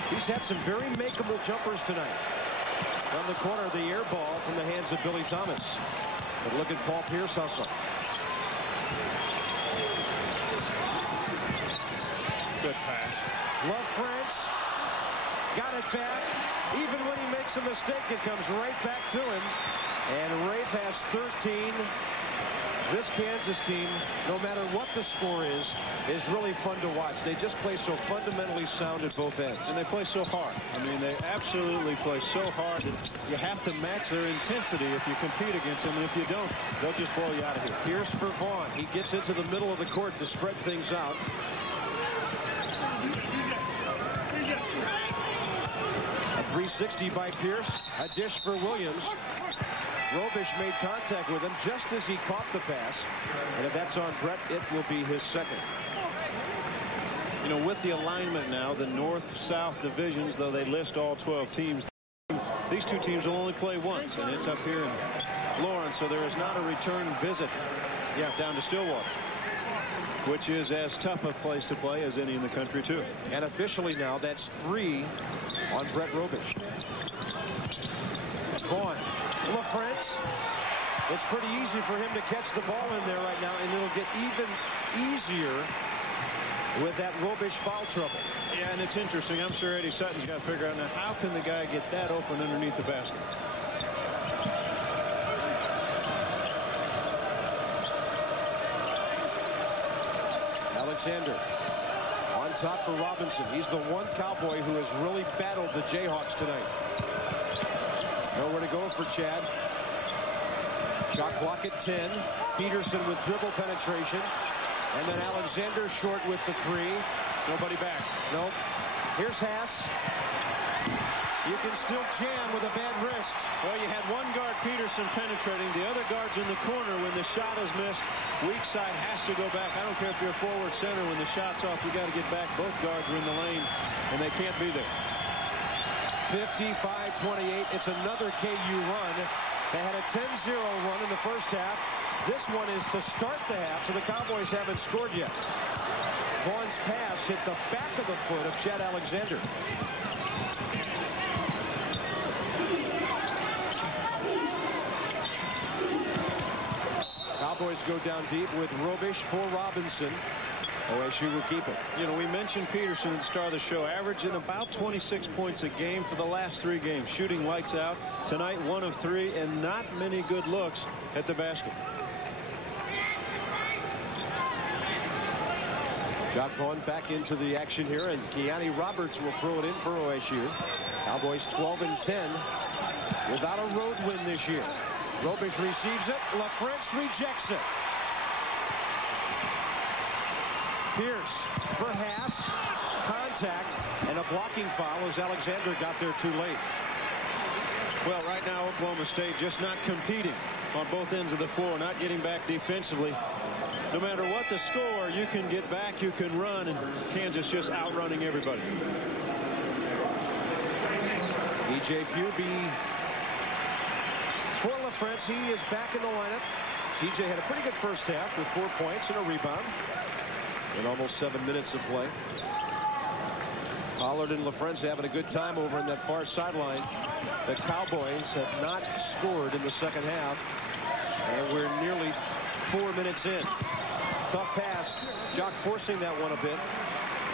He's had some very makeable jumpers tonight. From the corner, the air ball from the hands of Billy Thomas. But look at Paul Pierce hustle. Good pass. LaFrentz got it back. Even when he makes a mistake, it comes right back to him. And Rafe has 13. This Kansas team, no matter what the score is really fun to watch. They just play so fundamentally sound at both ends. And they play so hard. I mean, they absolutely play so hard that you have to match their intensity if you compete against them. And if you don't, they'll just blow you out of here. Pierce for Vaughn. He gets into the middle of the court to spread things out. A 360 by Pierce. A dish for Williams. Robish made contact with him just as he caught the pass. And if that's on Brett, it will be his second. You know, with the alignment now, the North-South divisions, though they list all 12 teams, these 2 teams will only play once, and it's up here in Lawrence, so there is not a return visit down to Stillwater. which is as tough a place to play as any in the country, too. And officially now, that's 3 on Brett Robish. Vaughn, LaFrentz. It's pretty easy for him to catch the ball in there right now, and it'll get even easier with that Robish foul trouble. Yeah, and it's interesting. I'm sure Eddie Sutton's got to figure out now, how can the guy get that open underneath the basket? Alexander on top for Robinson. He's the one Cowboy who has really battled the Jayhawks tonight. Nowhere to go for Chad. Shot clock at 10. Peterson with dribble penetration. And then Alexander short with the 3. Nobody back. Nope. Here's Haas. You can still jam with a bad wrist. Well, you had one guard, Peterson, penetrating. The other guard's in the corner when the shot is missed. Weak side has to go back. I don't care if you're a forward center. When the shot's off, you got to get back. Both guards are in the lane, and they can't be there. 55-28. It's another KU run. They had a 10-0 run in the first half. This one is to start the half, so the Cowboys haven't scored yet. Vaughn's pass hit the back of the foot of Chad Alexander. Cowboys go down deep with Robish for Robinson. OSU will keep it. You know, we mentioned Peterson at the start of the show, averaging about 26 points a game for the last 3 games. Shooting lights out. Tonight, 1 of 3, and not many good looks at the basket. Jock Vaughn back into the action here, and Kiani Roberts will throw it in for OSU. Cowboys 12-10 without a road win this year. Robish receives it. LaFrentz rejects it. Pierce for Haas. Contact and a blocking foul as Alexander got there too late. Well, right now, Oklahoma State just not competing on both ends of the floor, not getting back defensively. No matter what the score, you can get back, you can run, and Kansas just outrunning everybody. EJ Pubey for LaFrentz. He is back in the lineup. TJ had a pretty good first half with 4 points and a rebound in almost 7 minutes of play. Pollard and LaFrentz having a good time over in that far sideline. The Cowboys have not scored in the second half, and we're nearly 4 minutes in. Tough pass. Jock forcing that one a bit.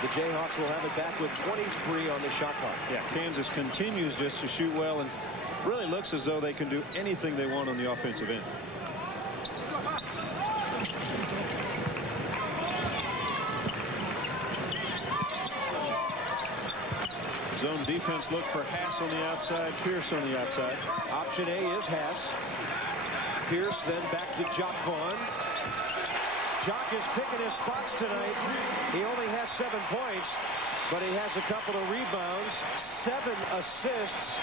The Jayhawks will have it back with 23 on the shot clock. Yeah, Kansas continues just to shoot well and really looks as though they can do anything they want on the offensive end. Zone defense look for Haas on the outside, Pierce on the outside. Option A is Haas. Pierce then back to Jock Vaughn. Jock is picking his spots tonight. He only has 7 points, but he has a couple of rebounds, 7 assists.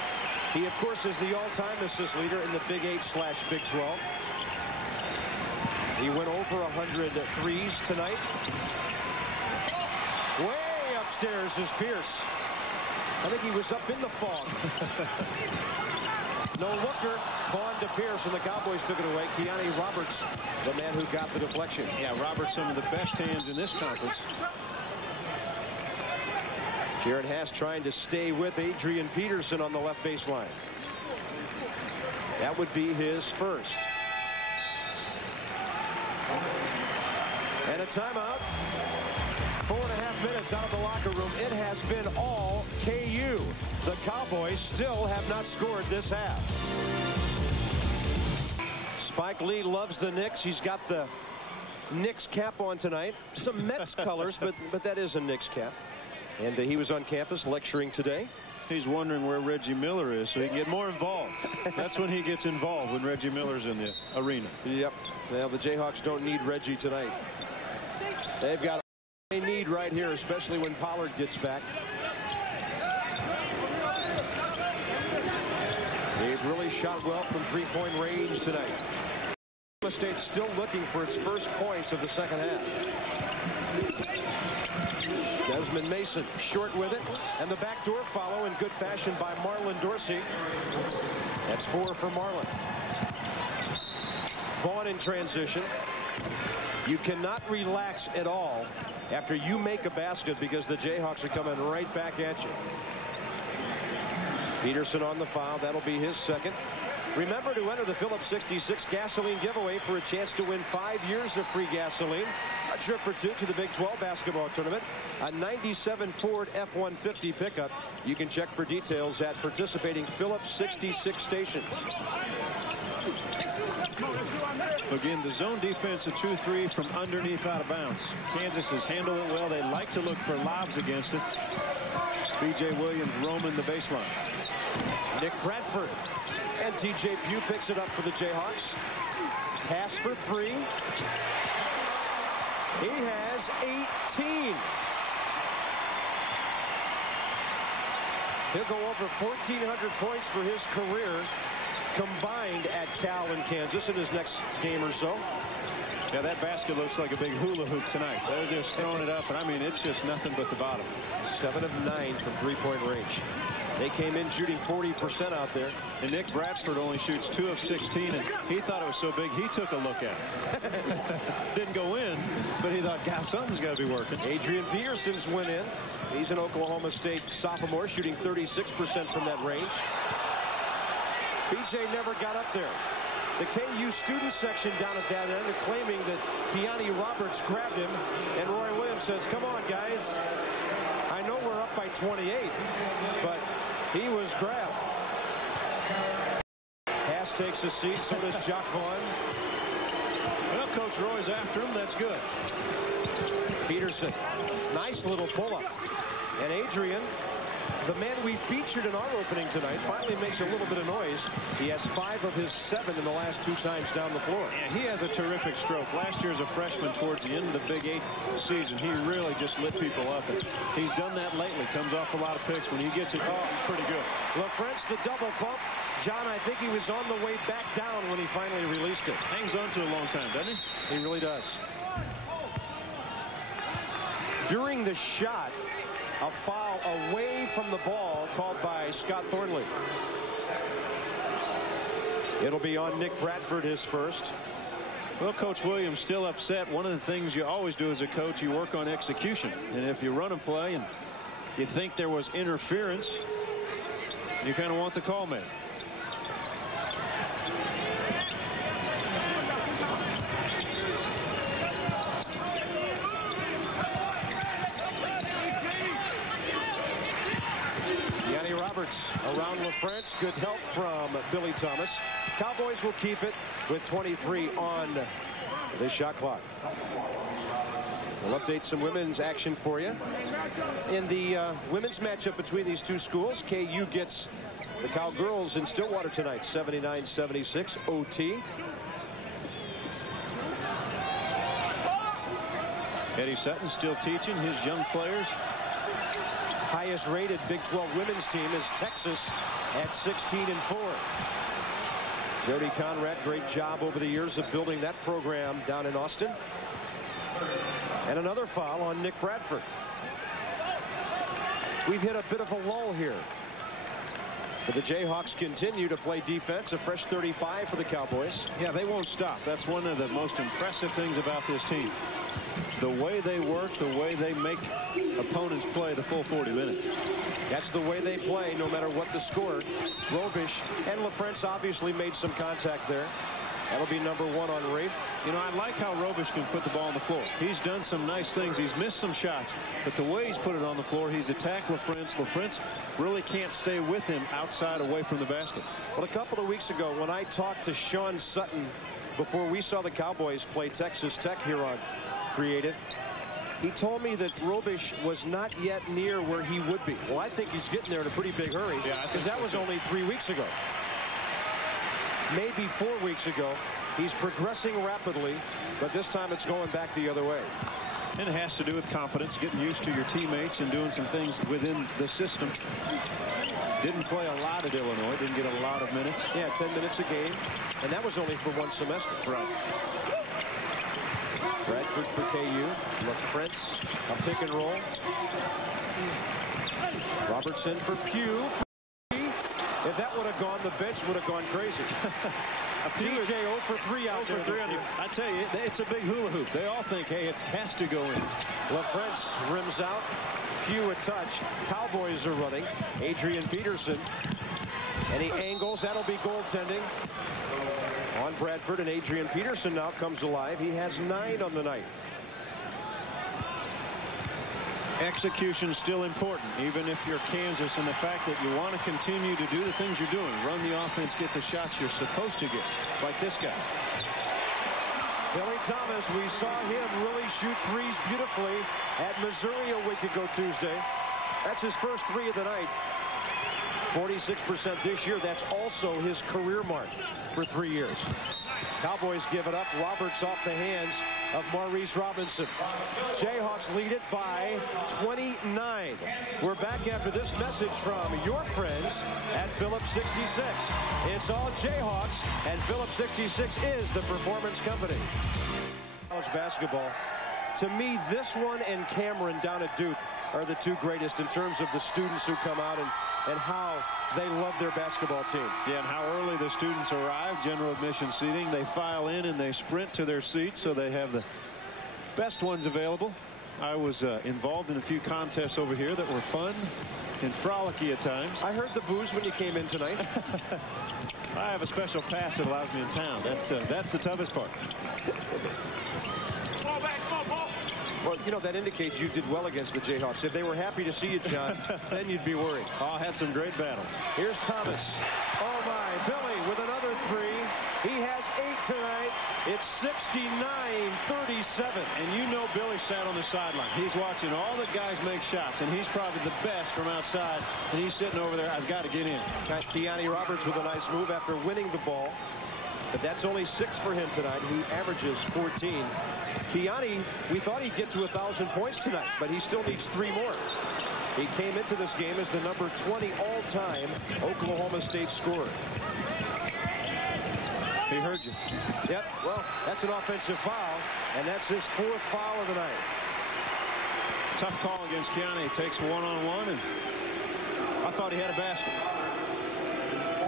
He, of course, is the all-time assist leader in the Big 8/Big 12. He went over 100 threes tonight. Way upstairs is Pierce. I think he was up in the fog. No looker. Vaughn to Pierce, and the Cowboys took it away. Kiani Roberts, the man who got the deflection. Yeah, Roberts, some of the best hands in this conference. Jared Haas trying to stay with Adrian Peterson on the left baseline. That would be his first. And a timeout. 4.5 minutes out of the locker room. It has been all KU. The Cowboys still have not scored this half. Spike Lee loves the Knicks. He's got the Knicks cap on tonight. Some Mets colors, but that is a Knicks cap. And he was on campus lecturing today. He's wondering where Reggie Miller is so he can get more involved. That's when he gets involved, when Reggie Miller's in the arena. Yep. Well, the Jayhawks don't need Reggie tonight. They've got they need right here, especially when Pollard gets back. They've really shot well from three-point range tonight. Oklahoma State still looking for its first points of the second half. Desmond Mason short with it, and the backdoor follow in good fashion by Marlon Dorsey. That's 4 for Marlon. Vaughn in transition. You cannot relax at all after you make a basket because the Jayhawks are coming right back at you. Peterson on the foul. That'll be his second. Remember to enter the Phillips 66 gasoline giveaway for a chance to win 5 years of free gasoline, a trip for 2 to the Big 12 basketball tournament, a 97 Ford F-150 pickup. You can check for details at participating Phillips 66 stations. Again, the zone defense, a 2-3 from underneath out of bounds. Kansas has handled it well. They like to look for lobs against it. B.J. Williams roaming the baseline. Nick Bradford. And TJ Pugh picks it up for the Jayhawks. Pass for 3. He has 18. He'll go over 1,400 points for his career combined at Cal and Kansas in his next game or so. Yeah, that basket looks like a big hula hoop tonight. They're just throwing it up, and I mean, it's just nothing but the bottom. 7 of 9 from three-point range. They came in shooting 40% out there. And Nick Bradford only shoots 2 of 16, and he thought it was so big he took a look at it. Didn't go in, but he thought, God, something's got to be working. Adrian Peterson's went in. He's an Oklahoma State sophomore, shooting 36% from that range. BJ never got up there. The KU student section down at that end are claiming that Keani Roberts grabbed him, and Roy Williams says, come on, guys. I know we're up by 28, but he was grabbed. Haas takes a seat, so does Jock Vaughn. Well, Coach Roy's after him. That's good. Peterson, nice little pull-up. And Adrian, the man we featured in our opening tonight, finally makes a little bit of noise. He has 5 of his 7 in the last 2 times down the floor. And he has a terrific stroke. Last year as a freshman towards the end of the Big 8 season, he really just lit people up. And he's done that lately. Comes off a lot of picks. When he gets it, he's pretty good. LaFrentz, the double bump. John, I think he was on the way back down when he finally released it. Hangs on to a long time, doesn't he? He really does. During the shot, a foul away from the ball called by Scott Thornley. It'll be on Nick Bradford, his first. Well, Coach Williams still upset. One of the things you always do as a coach, you work on execution. And if you run a play and you think there was interference, you kind of want the call made. Roberts around LaFrentz. Good help from Billy Thomas. Cowboys will keep it with 23 on the shot clock. We'll update some women's action for you. In the women's matchup between these two schools, KU gets the Cowgirls in Stillwater tonight, 79-76 OT. Eddie Sutton still teaching his young players. Highest rated Big 12 women's team is Texas at 16-4. Jody Conrad, great job over the years of building that program down in Austin. And another foul on Nick Bradford. We've hit a bit of a lull here. But the Jayhawks continue to play defense. A fresh 35 for the Cowboys. Yeah, they won't stop. That's one of the most impressive things about this team. The way they work, the way they make opponents play the full 40 minutes. That's the way they play, no matter what the score. Robish and LaFrentz obviously made some contact there. That'll be number 1 on Rafe. You know, I like how Robish can put the ball on the floor. He's done some nice things. He's missed some shots. But the way he's put it on the floor, he's attacked LaFrentz. LaFrentz really can't stay with him outside away from the basket. Well, a couple of weeks ago, when I talked to Sean Sutton before we saw the Cowboys play Texas Tech here on Creative, he told me that Robish was not yet near where he would be. Well, I think he's getting there in a pretty big hurry, because that was only 3 weeks ago. Maybe 4 weeks ago. He's progressing rapidly, but this time it's going back the other way. And it has to do with confidence, getting used to your teammates and doing some things within the system. Didn't play a lot at Illinois, didn't get a lot of minutes. Yeah, 10 minutes a game, and that was only for 1 semester. Right. Bradford for KU. LaFrentz, a pick and roll. Robertson for Pugh. If that would have gone, the bench would have gone crazy. TJ 0 for 3 out there. 3 I tell you, it's a big hula hoop. They all think, hey, it has to go in. LaFrentz rims out. Pugh a touch. Cowboys are running. Adrian Peterson. And he angles. That'll be goaltending on Bradford. And Adrian Peterson now comes alive. He has 9 on the night. Execution still important, even if you're Kansas, and the fact that you want to continue to do the things you're doing. Run the offense, get the shots you're supposed to get, like this guy. Billy Thomas, we saw him really shoot threes beautifully at Missouri a week ago Tuesday. That's his first 3 of the night. 46% this year. That's also his career mark for 3 years. Cowboys give it up. Roberts off the hands of Maurice Robinson. Jayhawks lead it by 29. We're back after this message from your friends at Phillips 66. It's all Jayhawks, and Phillips 66 is the performance company. College basketball. To me, this one and Cameron down at Duke are the 2 greatest in terms of the students who come out and how they love their basketball team. Yeah, and how early the students arrive. General admission seating. They file in and they sprint to their seats, so they have the best ones available. I was involved in a few contests over here that were fun and frolicky at times. I heard the booze when you came in tonight. I have a special pass that allows me in town. That's the toughest part. Well, you know, that indicates you did well against the Jayhawks. If they were happy to see you, John, then you'd be worried. Oh, had some great battles. Here's Thomas. Oh, my. Billy with another 3. He has 8 tonight. It's 69-37. And you know Billy sat on the sideline. He's watching all the guys make shots, and he's probably the best from outside. And he's sitting over there. I've got to get in. Got Keani Roberts with a nice move after winning the ball. But that's only 6 for him tonight. He averages 14. Keani, we thought he'd get to 1,000 points tonight, but he still needs 3 more. He came into this game as the number 20 all-time Oklahoma State scorer. He heard you. Yep, well, that's an offensive foul, and that's his 4th foul of the night. Tough call against Keani. He takes one-on-one, and I thought he had a basket.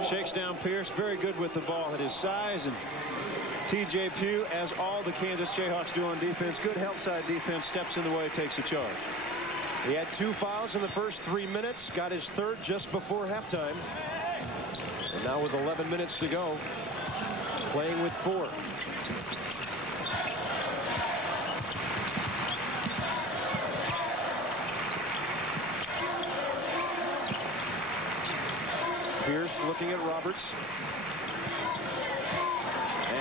Shakes down Pierce. Very good with the ball at his size. And TJ Pugh, as all the Kansas Jayhawks do on defense, good help side defense, steps in the way, takes a charge. He had 2 fouls in the first 3 minutes. Got his 3rd just before halftime. And now with 11 minutes to go, playing with 4. Pierce looking at Roberts.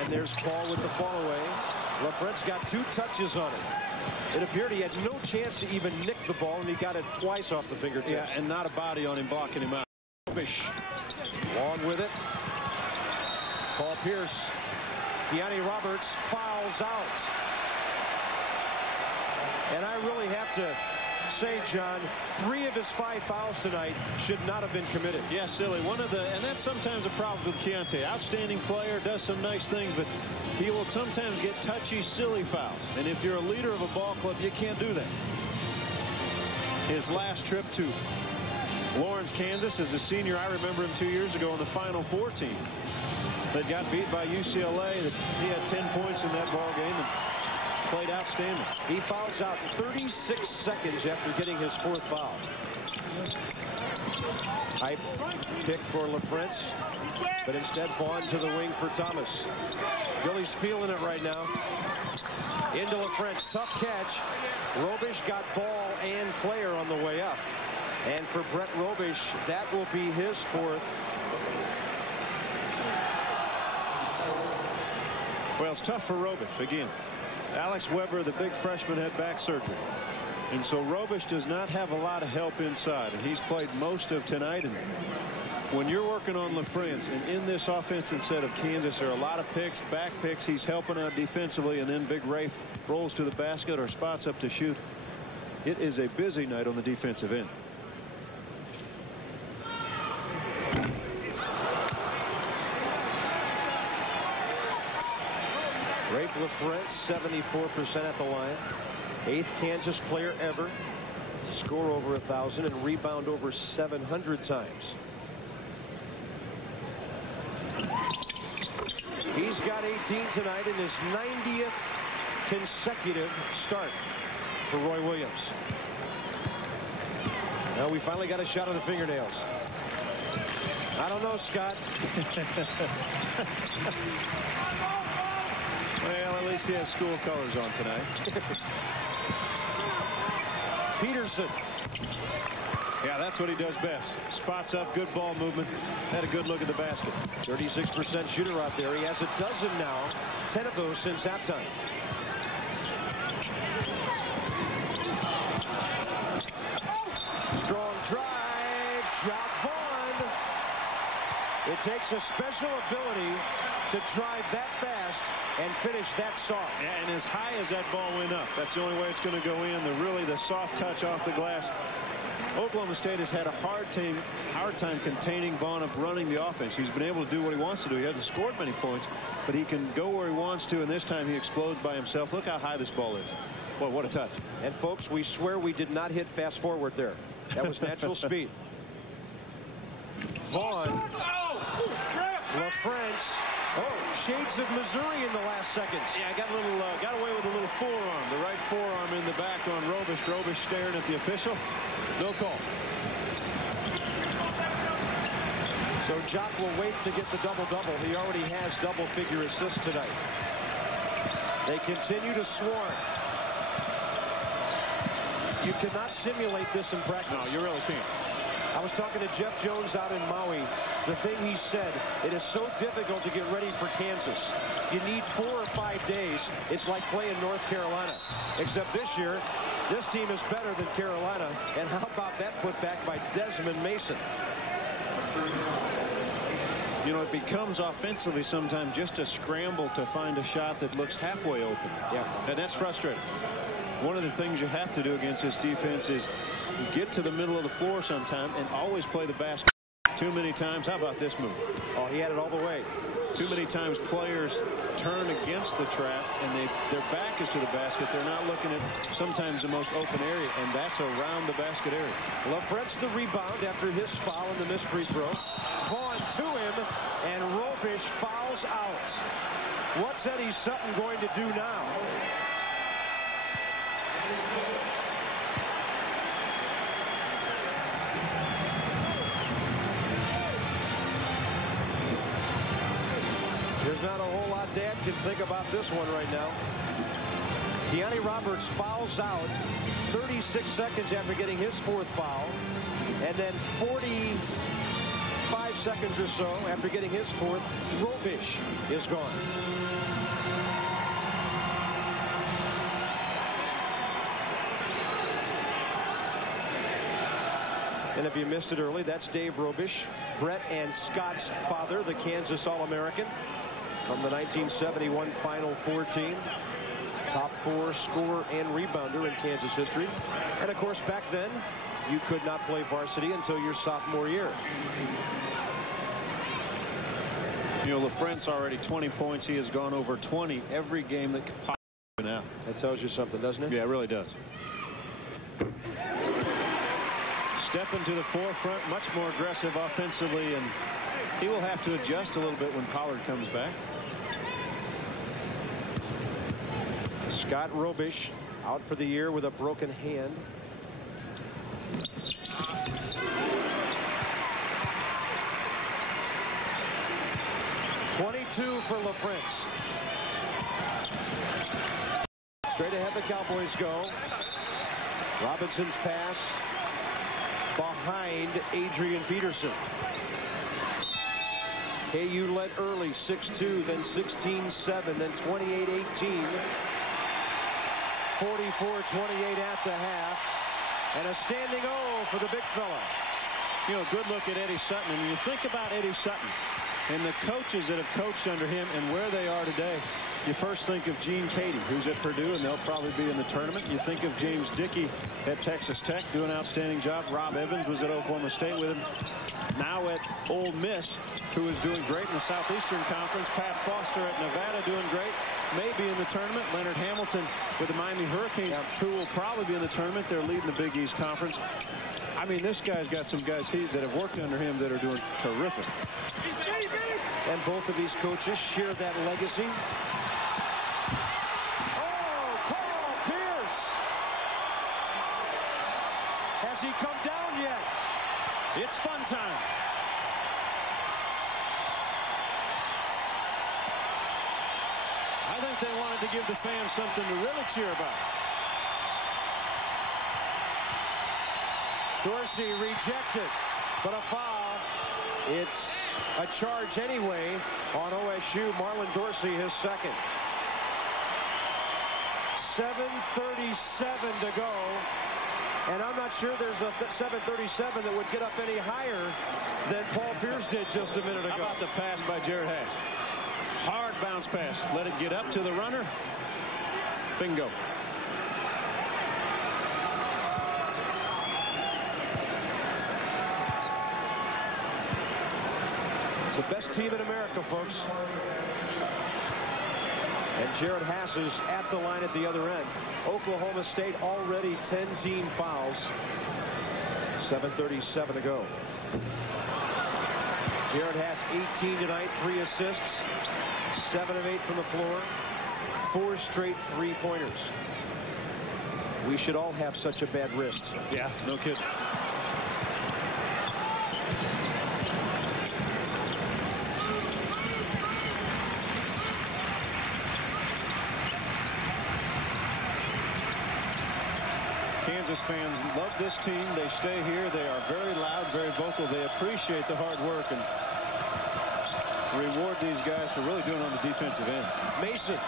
And there's Paul with the fall away. LaFrentz got 2 touches on it. It appeared he had no chance to even nick the ball, and he got it twice off the fingertips. Yeah, and not a body on him blocking him out. Robish long with it. Paul Pierce. Keani Roberts fouls out. And I really have to say, John, 3 of his 5 fouls tonight should not have been committed. Yeah, silly. And that's sometimes a problem with Keontae. Outstanding player, does some nice things, but he will sometimes get touchy, silly fouls. And if you're a leader of a ball club, you can't do that. His last trip to Lawrence, Kansas, as a senior, I remember him 2 years ago on the Final Four team that got beat by UCLA. He had 10 points in that ball game and played outstanding. He fouls out 36 seconds after getting his 4th foul. High pick for LaFrentz, but instead Vaughn to the wing for Thomas. Billy's feeling it right now. Into LaFrentz, tough catch. Robish got ball and player on the way up. And for Brett Robish, that will be his 4th. Well, it's tough for Robish again. Alex Weber, the big freshman, had back surgery. And so Robish does not have a lot of help inside. And he's played most of tonight. And when you're working on LaFrentz and in this offensive set of Kansas, there are a lot of picks, back picks. He's helping out defensively. And then Big Rafe rolls to the basket or spots up to shoot. It is a busy night on the defensive end. Rafe LaFrentz, 74% at the line. 8th Kansas player ever to score over 1,000 and rebound over 700 times. He's got 18 tonight in his 90th consecutive start for Roy Williams. Now we finally got a shot of the fingernails. I don't know, Scott. Well, at least he has school colors on tonight. Peterson. Yeah, that's what he does best. Spots up, good ball movement. Had a good look at the basket. 36% shooter out there. He has a dozen now. 10 of those since halftime. Strong drive. Jacque Vaughn. It takes a special ability to drive that fast and finish that soft. Yeah, and as high as that ball went up, that's the only way it's going to go in. The soft touch off the glass. Oklahoma State has had a hard time containing Vaughn of running the offense. He's been able to do what he wants to do. He hasn't scored many points, but he can go where he wants to, and this time he explodes by himself. Look how high this ball is. Boy, what a touch. And folks, we swear we did not hit fast forward there. That was natural speed. Vaughn. LaFrentz. Oh, shades of Missouri in the last seconds. Yeah, got away with a little forearm. The right forearm in the back on Robish. Robish staring at the official. No call. So Jacque will wait to get the double-double. He already has double-figure assists tonight. They continue to swarm. You cannot simulate this in practice. No, you really can't. I was talking to Jeff Jones out in Maui. The thing he said, it is so difficult to get ready for Kansas. You need 4 or 5 days. It's like playing North Carolina. Except this year, this team is better than Carolina. And how about that put back by Desmond Mason? You know, it becomes offensively sometimes just a scramble to find a shot that looks halfway open. Yeah. And that's frustrating. One of the things you have to do against this defense is get to the middle of the floor sometime and always play the basket. Too many times. How about this move? Oh, he had it all the way. Too many times players turn against the trap and their back is to the basket. They're not looking at sometimes the most open area, and that's around the basket area. LaFrentz the rebound after his foul and the missed free throw. Vaughn to him, and Robish fouls out. What's Eddie Sutton going to do now? There's not a whole lot Dad can think about this one right now. Kiani Roberts fouls out 36 seconds after getting his 4th foul, and then 45 seconds or so after getting his 4th, Robish is gone. And if you missed it early, that's Dave Robish, Brett and Scott's father, the Kansas All-American from the 1971 Final Four team. Top 4 scorer and rebounder in Kansas history. And of course, back then, you could not play varsity until your sophomore year. You know, LaFrentz already 20 points. He has gone over 20 every game that could possibly now. That tells you something, doesn't it? Yeah, it really does. Stepping to the forefront, much more aggressive offensively, and he will have to adjust a little bit when Pollard comes back. Scott Robish out for the year with a broken hand. .22 for LaFrentz. Straight ahead the Cowboys go. Robinson's pass behind Adrian Peterson. KU led early 6-2, then 16-7, then 28-18. 44-28 at the half, and a standing O for the big fella. You know, good look at Eddie Sutton. And when you think about Eddie Sutton and the coaches that have coached under him and where they are today, You first think of Gene Cady, who's at Purdue, and they'll probably be in the tournament. You think of James Dickey at Texas Tech, doing an outstanding job. Rob Evans was at Oklahoma State with him. Now at Ole Miss, who is doing great in the Southeastern Conference. Pat Foster at Nevada doing great. Maybe in the tournament. Leonard Hamilton with the Miami Hurricanes, who will probably be in the tournament. They're leading the Big East Conference. I mean, this guy's got some guys that have worked under him that are doing terrific. And both of these coaches share that legacy. Has he come down yet? It's fun time. I think they wanted to give the fans something to really cheer about. Dorsey rejected, but a foul. It's a charge anyway on OSU. Marlon Dorsey, his second. 7:37 to go. And I'm not sure there's a 7:37 that would get up any higher than Paul Pierce did just a minute ago. How about the pass by Jared Hash? Hard bounce pass. Let it get up to the runner. Bingo. It's the best team in America, folks. And Jared Haas is at the line at the other end. Oklahoma State already 10 team fouls. 7:37 to go. Jared Haas 18 tonight, 3 assists, 7 of 8 from the floor, 4 straight 3-pointers. We should all have such a bad wrist. Yeah, no kidding. Kansas fans love this team. They stay here. They are very loud, very vocal. They appreciate the hard work and reward these guys for really doing it on the defensive end. Mason.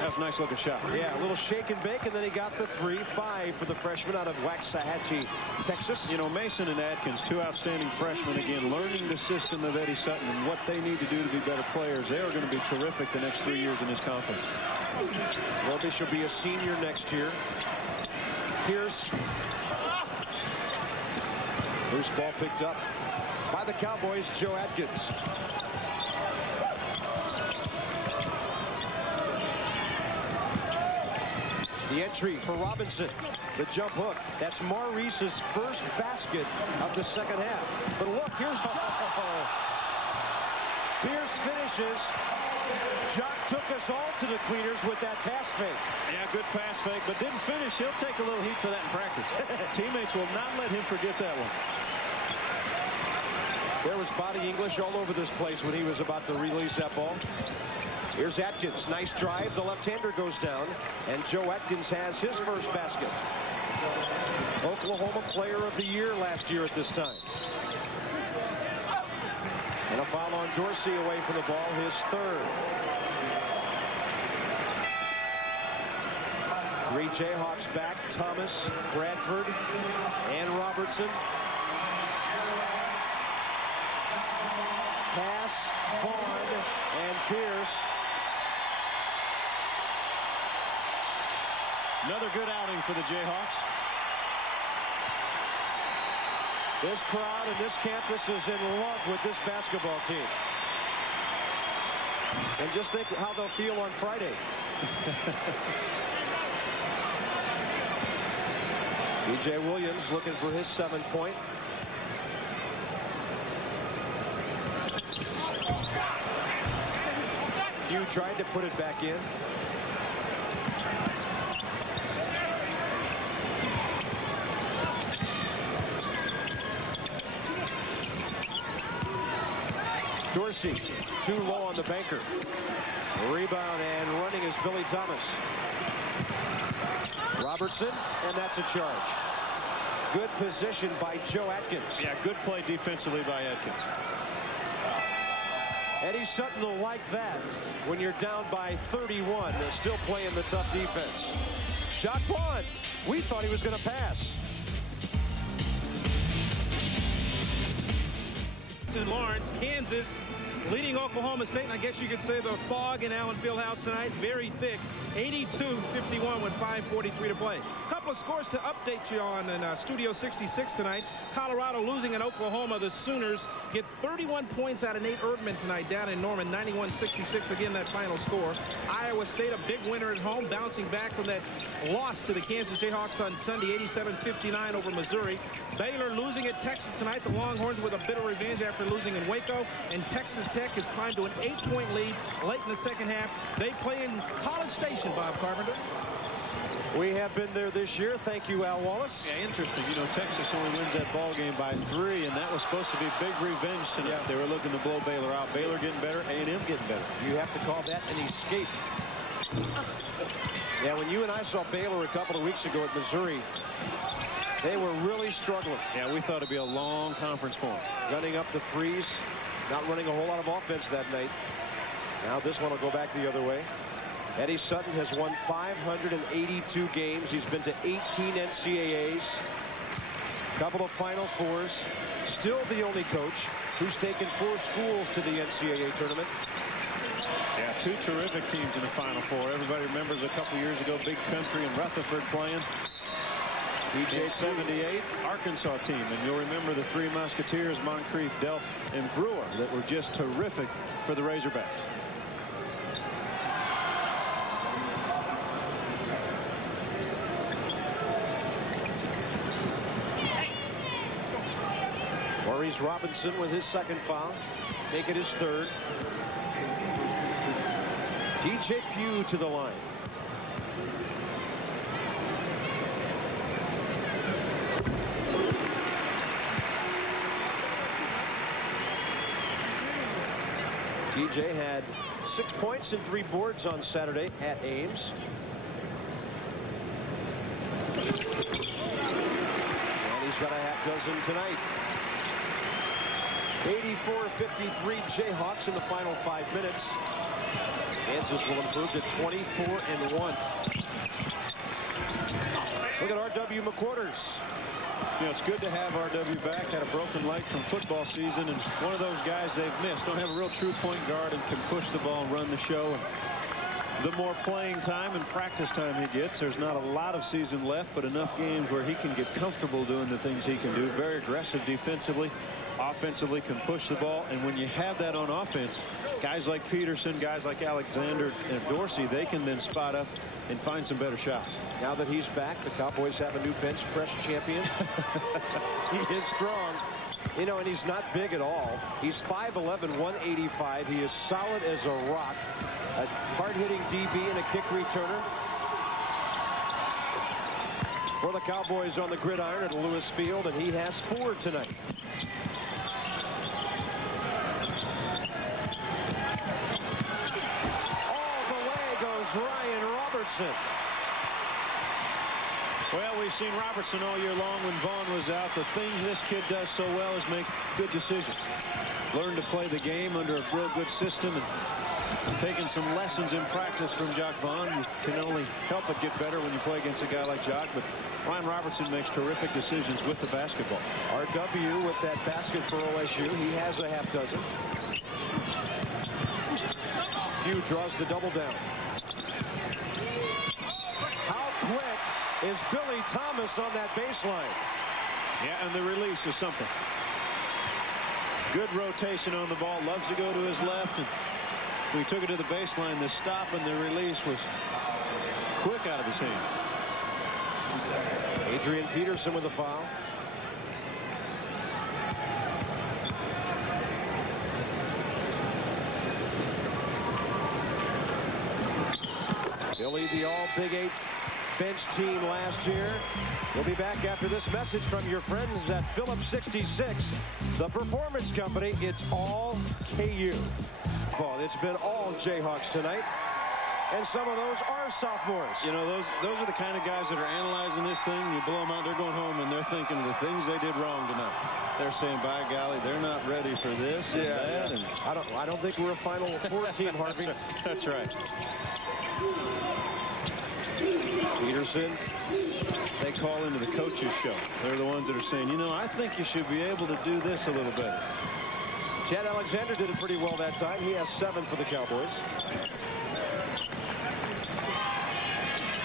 That was a nice looking shot. Yeah, a little shake and bake, and then he got the 3-5 for the freshman out of Waxahachie, Texas. You know, Mason and Atkins, 2 outstanding freshmen, again, learning the system of Eddie Sutton and what they need to do to be better players. They are going to be terrific the next 3 years in his conference. Robish will be a senior next year. Pierce. Loose ball picked up by the Cowboys. Joe Atkins. The entry for Robinson. The jump hook. That's Maurice's first basket of the second half. But look, here's Pierce finishes. Jock took us all to the cleaners with that pass fake. Yeah, good pass fake, but didn't finish. He'll take a little heat for that in practice. Teammates will not let him forget that one. There was body English all over this place when he was about to release that ball. Here's Atkins. Nice drive. The left-hander goes down, and Joe Atkins has his first basket. Oklahoma Player of the Year last year at this time. And a foul on Dorsey away from the ball, his third. 3 Jayhawks back. Thomas, Bradford, and Robertson. Pass, Vaughn, and Pierce. Another good outing for the Jayhawks. This crowd and this campus is in love with this basketball team. And just think how they'll feel on Friday. B.J. Williams looking for his 7th point. Hugh tried to put it back in. Dorsey, too low on the banker. Rebound and running is Billy Thomas. Robertson, and that's a charge. Good position by Joe Atkins. Yeah, good play defensively by Atkins. Eddie Sutton will like that when you're down by 31. They're still playing the tough defense. Jacque Vaughn, we thought he was going to pass. in Lawrence. Kansas leading Oklahoma State, and I guess you could say the fog in Allen Fieldhouse tonight, very thick. 82-51 with 5:43 to play. A couple of scores to update you on in Studio 66 tonight. Colorado losing in Oklahoma. The Sooners get 31 points out of Nate Erdman tonight down in Norman, 91-66. Again, that final score. Iowa State, a big winner at home, bouncing back from that loss to the Kansas Jayhawks on Sunday, 87-59 over Missouri. Baylor losing at Texas tonight. The Longhorns with a bit of revenge after losing in Waco. And Texas Tech has climbed to an 8-point lead late in the second half. They play in College Station, Bob Carpenter. We have been there this year. Thank you, Al Wallace. Yeah, interesting. You know, Texas only wins that ball game by 3, and that was supposed to be big revenge tonight. Yeah. They were looking to blow Baylor out. Baylor getting better, A&M getting better. You have to call that an escape. Yeah, when you and I saw Baylor a couple of weeks ago at Missouri, they were really struggling. Yeah, we thought it'd be a long conference for them. Running up the threes, not running a whole lot of offense that night. Now this one will go back the other way. Eddie Sutton has won 582 games. He's been to 18 NCAAs, couple of Final Fours. Still the only coach who's taken 4 schools to the NCAA tournament. Yeah, 2 terrific teams in the Final Four. Everybody remembers a couple years ago, Big Country and Rutherford playing. DJ 78 Arkansas team, and you'll remember the 3 Musketeers, Moncrief, Delph, and Brewer, that were just terrific for the Razorbacks. Maurice Robinson with his second foul, make it his 3rd. TJ Pugh to the line. TJ had 6 points and 3 boards on Saturday at Ames. And he's got a half dozen tonight. 84-53 Jayhawks in the final 5 minutes. Kansas will improve to 24-1. Look at R.W. McQuarters. You know, it's good to have R.W. back. Had a broken leg from football season, and one of those guys they've missed. Don't have a real true point guard and can push the ball and run the show. And the more playing time and practice time he gets, there's not a lot of season left, but enough games where he can get comfortable doing the things he can do. Very aggressive defensively. Offensively can push the ball, and when you have that on offense, guys like Peterson, guys like Alexander and Dorsey, they can then spot up and find some better shots. Now that he's back, the Cowboys have a new bench press champion. He is strong, you know, and he's not big at all. He's 5'11", 185. He is solid as a rock, a hard-hitting DB and a kick returner. For the Cowboys on the gridiron at Lewis Field, and he has 4 tonight. Ryan Robertson. Well, we've seen Robertson all year long when Vaughn was out. The thing this kid does so well is make good decisions. Learn to play the game under a real good system, and taking some lessons in practice from Jacques Vaughn. You can only help but get better when you play against a guy like Jacques, but Ryan Robertson makes terrific decisions with the basketball. RW with that basket for OSU. He has a half dozen. Pugh draws the double down. How quick is Billy Thomas on that baseline? Yeah, and the release is something. Good rotation on the ball. Loves to go to his left. And we took it to the baseline. The stop and the release was quick out of his hand. Adrian Peterson with a foul. Billy, the all-Big 8 bench team last year. We'll be back after this message from your friends at Phillips 66, the performance company. It's all KU. It's been all Jayhawks tonight, and some of those are sophomores. You know, those are the kind of guys that are analyzing this thing. You blow them out, they're going home, and they're thinking of the things they did wrong tonight. They're saying, by golly, they're not ready for this and that. And I don't think we're a Final Four team, Harvey. That's right. Peterson. They call into the coaches show. They're the ones that are saying, you know, I think you should be able to do this a little better. Chad Alexander did it pretty well that time. He has 7 for the Cowboys.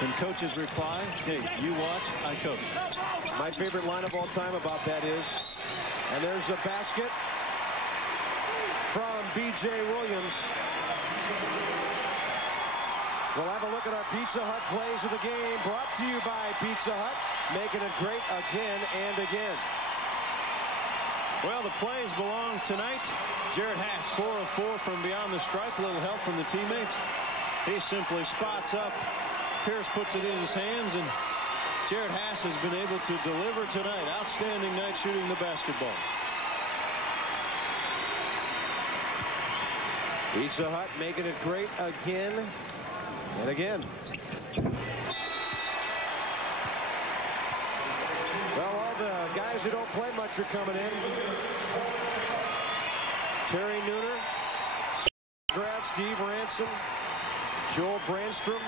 And coach's reply, hey, you watch, I coach. My favorite line of all time about that is, and there's a basket from B.J. Williams. We'll have a look at our Pizza Hut plays of the game, brought to you by Pizza Hut, making it great again and again. Well, the plays belong tonight. Jared Haas, 4 of 4 from beyond the stripe. A little help from the teammates. He simply spots up. Pierce puts it in his hands, and Jared Haas has been able to deliver tonight. Outstanding night shooting the basketball. Pizza Hut making it great again and again. Well, all the guys who don't play much are coming in. Terry Nooner, McGrath, Steve Ransom, Joel Brandstrom.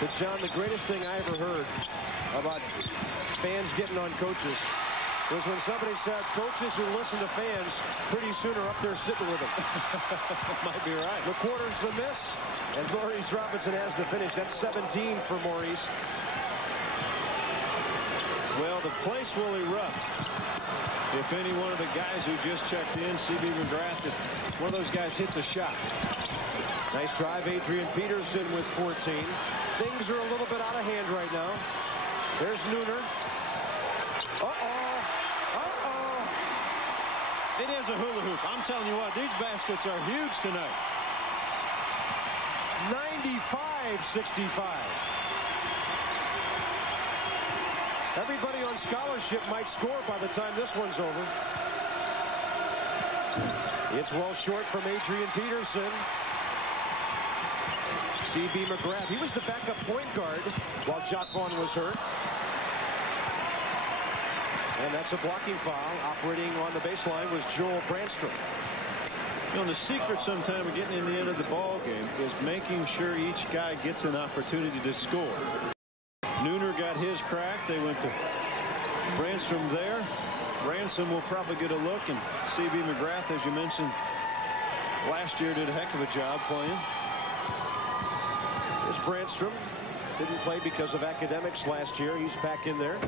But John, the greatest thing I ever heard about fans getting on coaches was when somebody said coaches who listen to fans pretty soon are up there sitting with them. Might be right. McQuarters the miss, and Maurice Robinson has the finish. That's 17 for Maurice. Well, the place will erupt if any one of the guys who just checked in, C.B. McGrath, if one of those guys hits a shot. Nice drive, Adrian Peterson with 14. Things are a little bit out of hand right now. There's Nooner. It is a hula hoop. I'm telling you what, these baskets are huge tonight. 95-65. Everybody on scholarship might score by the time this one's over. It's well short from Adrian Peterson. C.B. McGrath, he was the backup point guard while Jot Vaughn was hurt. And that's a blocking foul. Operating on the baseline was Joel Brandstrom. You know, the secret sometime of getting in the end of the ball game is making sure each guy gets an opportunity to score. Nooner got his crack. They went to Brandstrom there. Ransom will probably get a look, and C.B. McGrath, as you mentioned, last year did a heck of a job playing. Here's Brandstrom. Didn't play because of academics last year. He's back in there.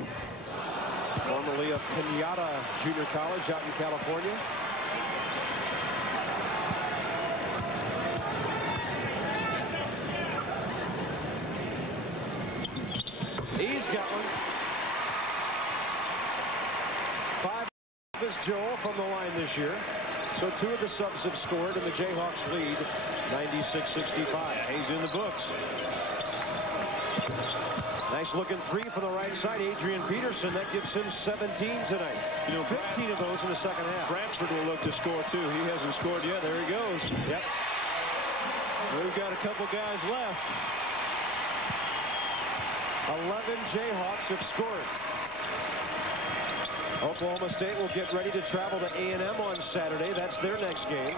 Formerly of Kenyatta Junior College out in California. He's got one. 5 is Joel from the line this year. So 2 of the subs have scored, and the Jayhawks lead 96-65. He's in the books. Nice looking 3 from the right side. Adrian Peterson, that gives him 17 tonight. You know, 15 of those in the second half. Bradford will look to score too. He hasn't scored yet. There he goes. Yep. We've got a couple guys left. 11 Jayhawks have scored. Oklahoma State will get ready to travel to A&M on Saturday. That's their next game.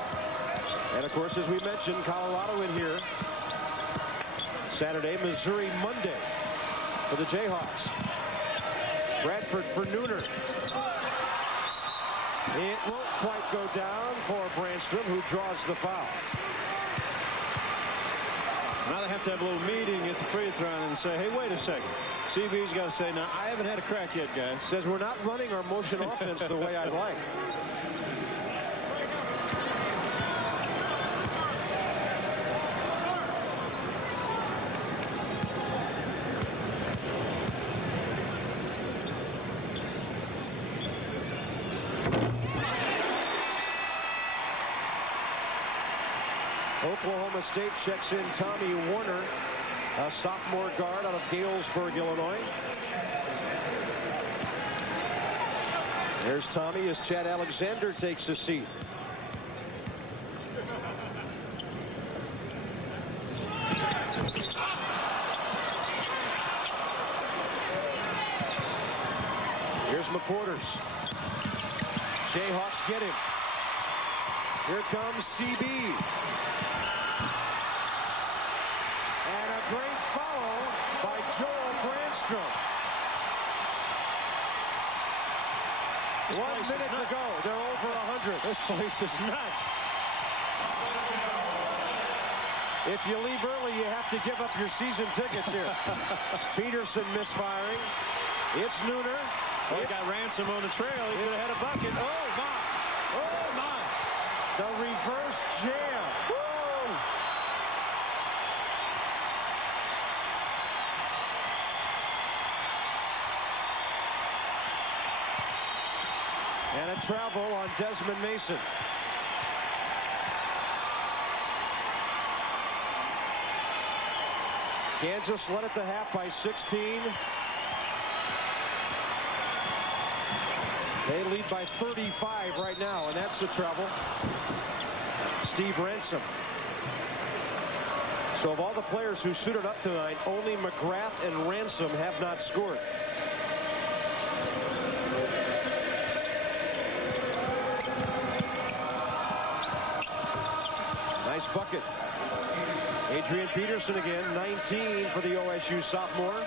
And of course, as we mentioned, Colorado in here Saturday. Missouri Monday for the Jayhawks. Bradford for Nooner. It won't quite go down for Brandstrom, who draws the foul. Now they have to have a little meeting at the free throw line and say, hey, wait a second. CB's got to say, now, I haven't had a crack yet, guys. Says we're not running our motion offense the way I'd like. Oklahoma State checks in Tommy Warner, a sophomore guard out of Galesburg, Illinois. There's Tommy as Chad Alexander takes a seat. Here's McQuarters. Jayhawks get him. Here comes CB. And a great follow by Joel Brandstrom. 1 minute to go. They're over 100. This place is nuts. If you leave early, you have to give up your season tickets here. Peterson misfiring. It's Nooner. He got Ransom on the trail. He could have had a bucket. Oh, my. Oh, my. The reverse jam. Woo! And a travel on Desmond Mason. Kansas led at the half by 16. They lead by 35 right now, and that's the travel. Steve Ransom. So of all the players who suited up tonight, only McGrath and Ransom have not scored. Nice bucket. Adrian Peterson again, 19 for the OSU sophomore.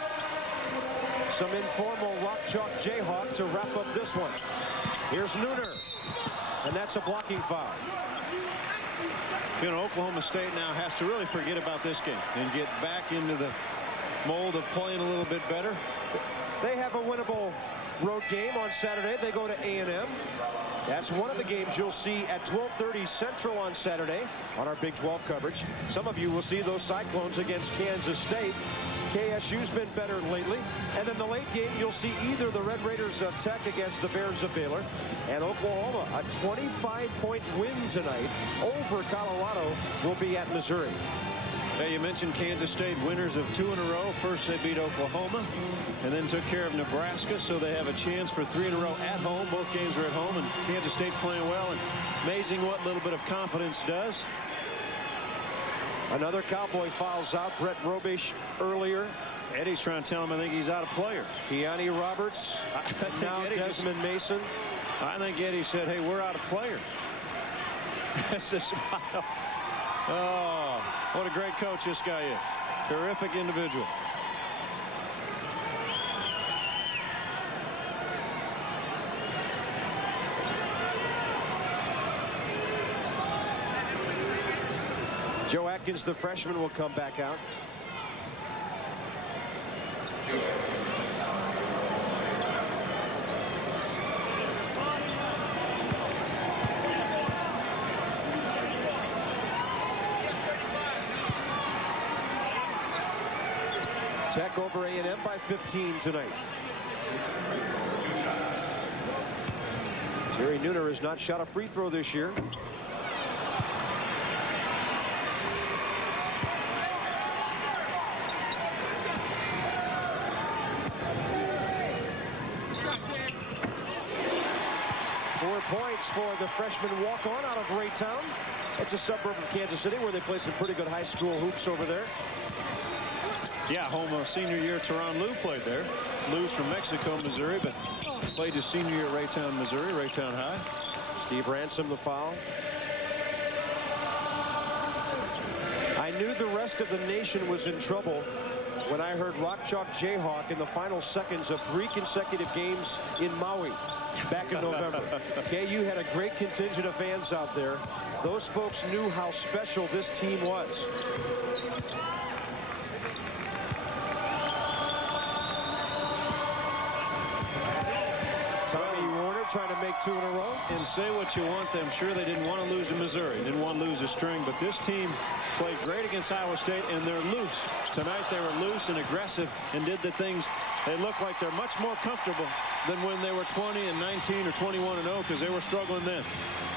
Some informal rock chalk Jayhawk to wrap up this one. Here's Nooner, and that's a blocking foul. You know, Oklahoma State now has to really forget about this game and get back into the mold of playing a little bit better. They have a winnable road game on Saturday. They go to A&M. That's one of the games you'll see at 12:30 Central on Saturday on our Big 12 coverage. Some of you will see those Cyclones against Kansas State. KSU's been better lately. And then the late game, you'll see either the Red Raiders of Tech against the Bears of Baylor, and Oklahoma, a 25-point win tonight over Colorado, will be at Missouri. Hey, you mentioned Kansas State, winners of 2 in a row. First they beat Oklahoma and then took care of Nebraska, so they have a chance for 3 in a row at home. Both games are at home, and Kansas State playing well, and amazing what little bit of confidence does. Another Cowboy fouls out. Brett Robish earlier. Eddie's trying to tell him I think he's out of player. Keani Roberts. Now Desmond Mason. I think Eddie said, hey, we're out of players. That's a smile. Oh, what a great coach this guy is. Terrific individual. Joe Atkins, the freshman, will come back out. Tech over A&M by 15 tonight. Terry Nooner has not shot a free throw this year. Points for the freshman walk-on out of Raytown. It's a suburb of Kansas City where they play some pretty good high school hoops over there. Yeah, home of senior year, Teron Lou played there. Lou's from Mexico, Missouri, but played his senior year at Raytown, Missouri, Raytown High. Steve Ransom, the foul. I knew the rest of the nation was in trouble when I heard Rock Chalk Jayhawk in the final seconds of 3 consecutive games in Maui back in November. KU had a great contingent of fans out there. Those folks knew how special this team was. Tommy Warner trying to make 2 in a row. And say what you want, I'm sure they didn't want to lose to Missouri. Didn't want to lose a string, but this team played great against Iowa State, and they're loose. Tonight they were loose and aggressive and did the things. They look like they're much more comfortable than when they were 20 and 19 or 21 and 0, because they were struggling then.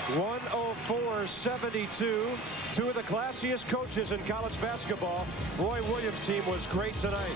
104-72. 2 of the classiest coaches in college basketball. Roy Williams' team was great tonight.